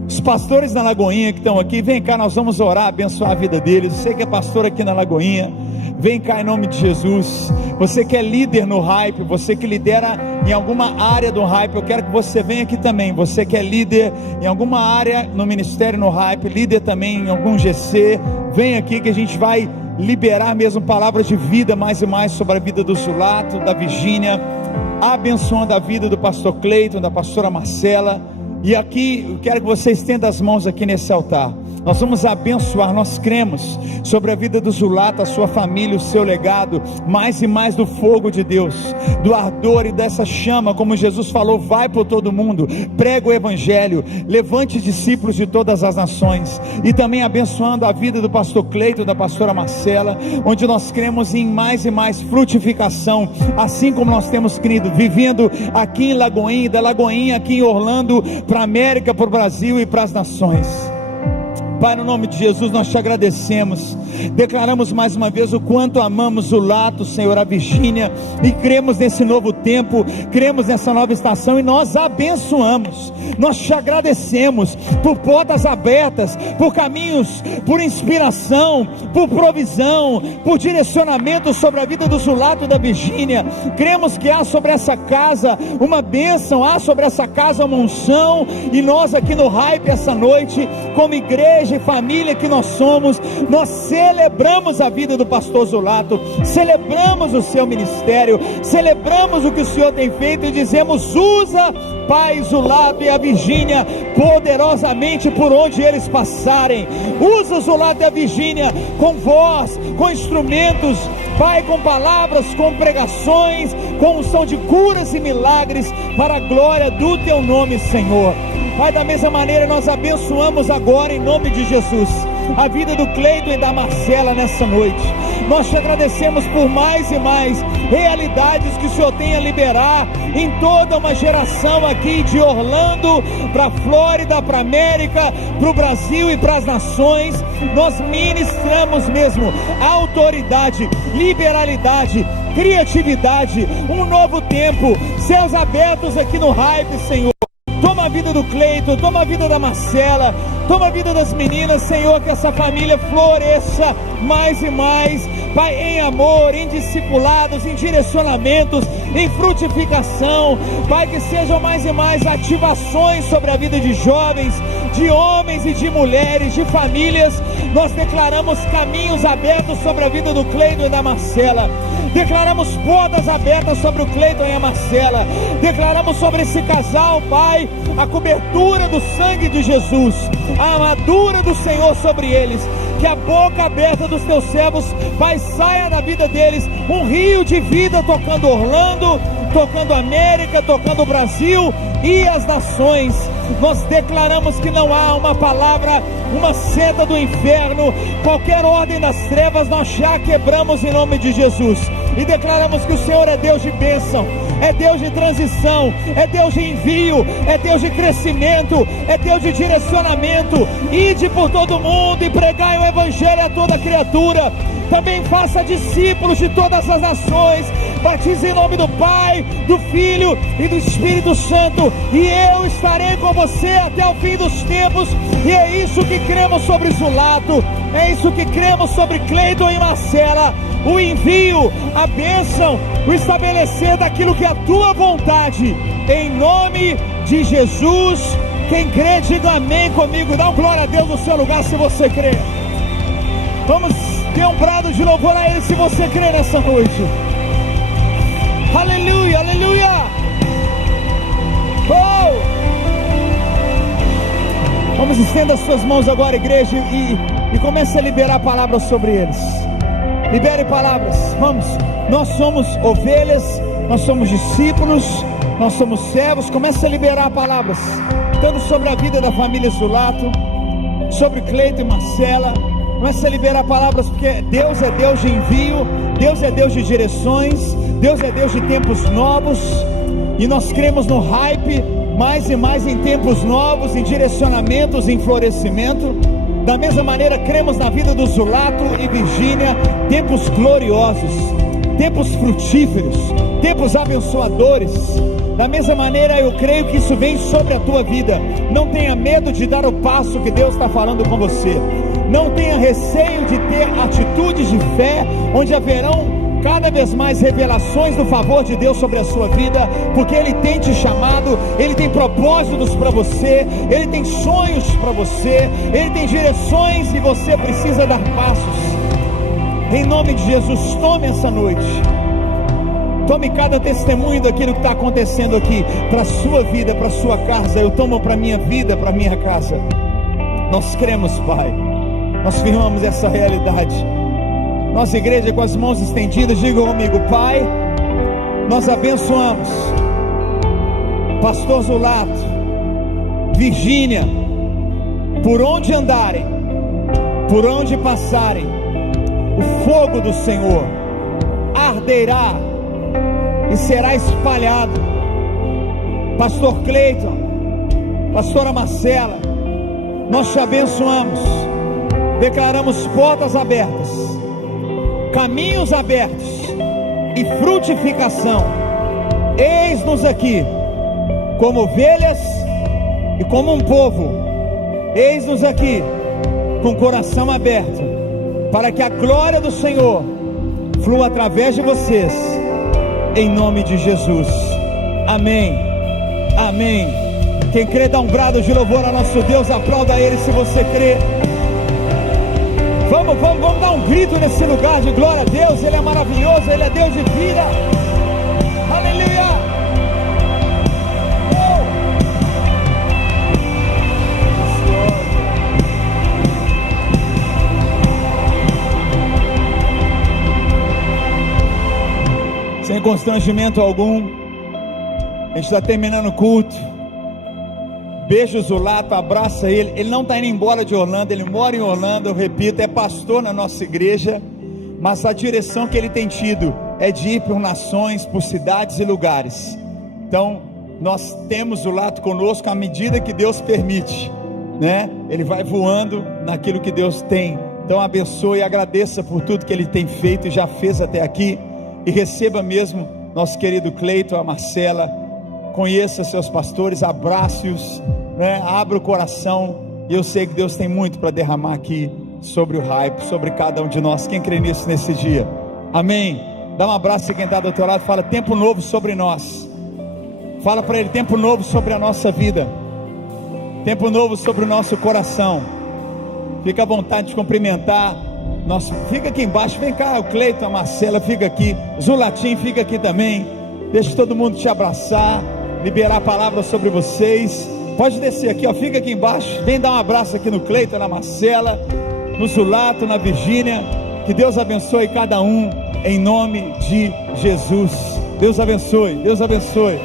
Os pastores da Lagoinha que estão aqui, vem cá, nós vamos orar, abençoar a vida deles. Você que é pastor aqui na Lagoinha, vem cá em nome de Jesus. Você que é líder no Hype, você que lidera em alguma área do Hype, eu quero que você venha aqui também. Você que é líder em alguma área no ministério no Hype, líder também em algum GC, vem aqui que a gente vai liberar mesmo palavras de vida mais e mais sobre a vida do Zulato, da Virgínia, abençoando a vida do pastor Cleiton, da pastora Marcela. E aqui eu quero que você estenda as mãos aqui nesse altar. Nós vamos abençoar, nós cremos sobre a vida do Zulato, a sua família, o seu legado, mais e mais do fogo de Deus, do ardor e dessa chama, como Jesus falou: vai por todo mundo, prega o evangelho, levante discípulos de todas as nações. E também abençoando a vida do pastor Cleiton, da pastora Marcela, onde nós cremos em mais e mais frutificação, assim como nós temos crido, vivendo aqui em Lagoinha, da Lagoinha aqui em Orlando, para a América, para o Brasil e para as nações. Pai, no nome de Jesus nós te agradecemos, declaramos mais uma vez o quanto amamos o Zulato, Senhor, a Virgínia, e cremos nesse novo tempo, cremos nessa nova estação, e nós abençoamos, nós te agradecemos por portas abertas, por caminhos, por inspiração, por provisão, por direcionamento sobre a vida do Zulato e da Virgínia. Cremos que há sobre essa casa uma bênção, há sobre essa casa uma unção, e nós aqui no Hype essa noite, como igreja e família que nós somos, nós celebramos a vida do pastor Zulato, celebramos o seu ministério, celebramos o que o Senhor tem feito, e dizemos: usa, Pai, Zulato e a Virgínia poderosamente por onde eles passarem. Usa o Zulato e a Virgínia com voz, com instrumentos, Pai, com palavras, com pregações, com unção de curas e milagres, para a glória do teu nome, Senhor. Pai, da mesma maneira nós abençoamos agora em nome de Jesus a vida do Cleiton e da Marcela nessa noite. Nós te agradecemos por mais e mais realidades que o Senhor tem a liberar em toda uma geração aqui de Orlando, para a Flórida, para a América, para o Brasil e para as nações. Nós ministramos mesmo autoridade, liberalidade, criatividade, um novo tempo, céus abertos aqui no Hype, Senhor. Toma a vida do Cleiton, toma a vida da Marcela, toma a vida das meninas, Senhor, que essa família floresça mais e mais, Pai, em amor, em discipulados, em direcionamentos, em frutificação, Pai, que sejam mais e mais ativações sobre a vida de jovens, de homens e de mulheres, de famílias. Nós declaramos caminhos abertos sobre a vida do Cleiton e da Marcela, declaramos portas abertas sobre o Cleiton e a Marcela, declaramos sobre esse casal, Pai, a cobertura do sangue de Jesus, a armadura do Senhor sobre eles, que a boca aberta dos teus servos, Pai, saia da vida deles um rio de vida, tocando Orlando, tocando América, tocando o Brasil e as nações. Nós declaramos que não há uma palavra, uma seta do inferno, qualquer ordem das trevas nós já quebramos em nome de Jesus, e declaramos que o Senhor é Deus de bênção, é Deus de transição, é Deus de envio, é Deus de crescimento, é Deus de direcionamento. Ide por todo mundo e pregai o Evangelho a toda criatura. Também faça discípulos de todas as nações, batize em nome do Pai, do Filho e do Espírito Santo, e eu estarei com você até o fim dos tempos. E é isso que cremos sobre Zulato, é isso que cremos sobre Cleiton e Marcela, o envio, a bênção, o estabelecer daquilo que é a tua vontade, em nome de Jesus. Quem crê, diga amém comigo, dá um glória a Deus no seu lugar se você crê. Vamos ter um brado de louvor a Ele se você crê nessa noite. Aleluia, aleluia. Oh! Vamos, estender as suas mãos agora, igreja, e comece a liberar palavras sobre eles. Libere palavras, vamos. Nós somos ovelhas, nós somos discípulos, nós somos servos. Comece a liberar palavras, tanto sobre a vida da família Zulato, sobre Cleiton e Marcela. Comece a liberar palavras, porque Deus é Deus de envio, Deus é Deus de direções, Deus é Deus de tempos novos. E nós cremos no Hype, mais e mais em tempos novos, em direcionamentos, em florescimento. Da mesma maneira, cremos na vida do Zulato e Virgínia, tempos gloriosos, tempos frutíferos, tempos abençoadores. Da mesma maneira, eu creio que isso vem sobre a tua vida. Não tenha medo de dar o passo que Deus está falando com você. Não tenha receio de ter atitudes de fé, onde haverão cada vez mais revelações do favor de Deus sobre a sua vida, porque Ele tem te chamado, Ele tem propósitos para você, Ele tem sonhos para você, Ele tem direções, e você precisa dar passos. Em nome de Jesus, tome essa noite, tome cada testemunho daquilo que está acontecendo aqui, para a sua vida, para a sua casa. Eu tomo para a minha vida, para a minha casa. Nós cremos, Pai, nós firmamos essa realidade. Nossa igreja, com as mãos estendidas, diga comigo: Pai, nós abençoamos Pastor Zulato, Virgínia, por onde andarem, por onde passarem, o fogo do Senhor arderá e será espalhado. Pastor Cleiton, Pastora Marcela, nós te abençoamos, declaramos portas abertas, caminhos abertos e frutificação. Eis-nos aqui como ovelhas e como um povo. Eis-nos aqui com o coração aberto, para que a glória do Senhor flua através de vocês, em nome de Jesus. Amém, amém. Quem crê, dá um brado de louvor a nosso Deus. Aplauda Ele se você crê. Vamos dar um grito nesse lugar de glória a Deus. Ele é maravilhoso, Ele é Deus de vida. Aleluia. Sem constrangimento algum, a gente está terminando o culto. Beija o Zulato, abraça ele. Ele não está indo embora de Orlando, ele mora em Orlando, eu repito, é pastor na nossa igreja. mas a direção que ele tem tido é de ir por nações, por cidades e lugares. Então nós temos o Lato conosco à medida que Deus permite, né? Ele vai voando naquilo que Deus tem. Então abençoe e agradeça por tudo que ele tem feito e já fez até aqui, e receba mesmo nosso querido Cleiton, a Marcela. Conheça seus pastores, abrace-os, né? Abra o coração, e eu sei que Deus tem muito para derramar aqui sobre o hype, sobre cada um de nós. Quem crê nisso nesse dia? Amém. Dá um abraço a quem está do teu lado, fala: tempo novo sobre nós. Fala para ele: tempo novo sobre a nossa vida, tempo novo sobre o nosso coração. Fica à vontade de cumprimentar. Fica aqui embaixo, vem cá, o Cleiton, a Marcela, fica aqui, Zulatim fica aqui também. Deixa todo mundo te abraçar, liberar a palavra sobre vocês. Pode descer aqui, ó, fica aqui embaixo. Vem dar um abraço aqui no Cleiton, na Marcela, no Zulato, na Virgínia. Que Deus abençoe cada um, em nome de Jesus. Deus abençoe, Deus abençoe.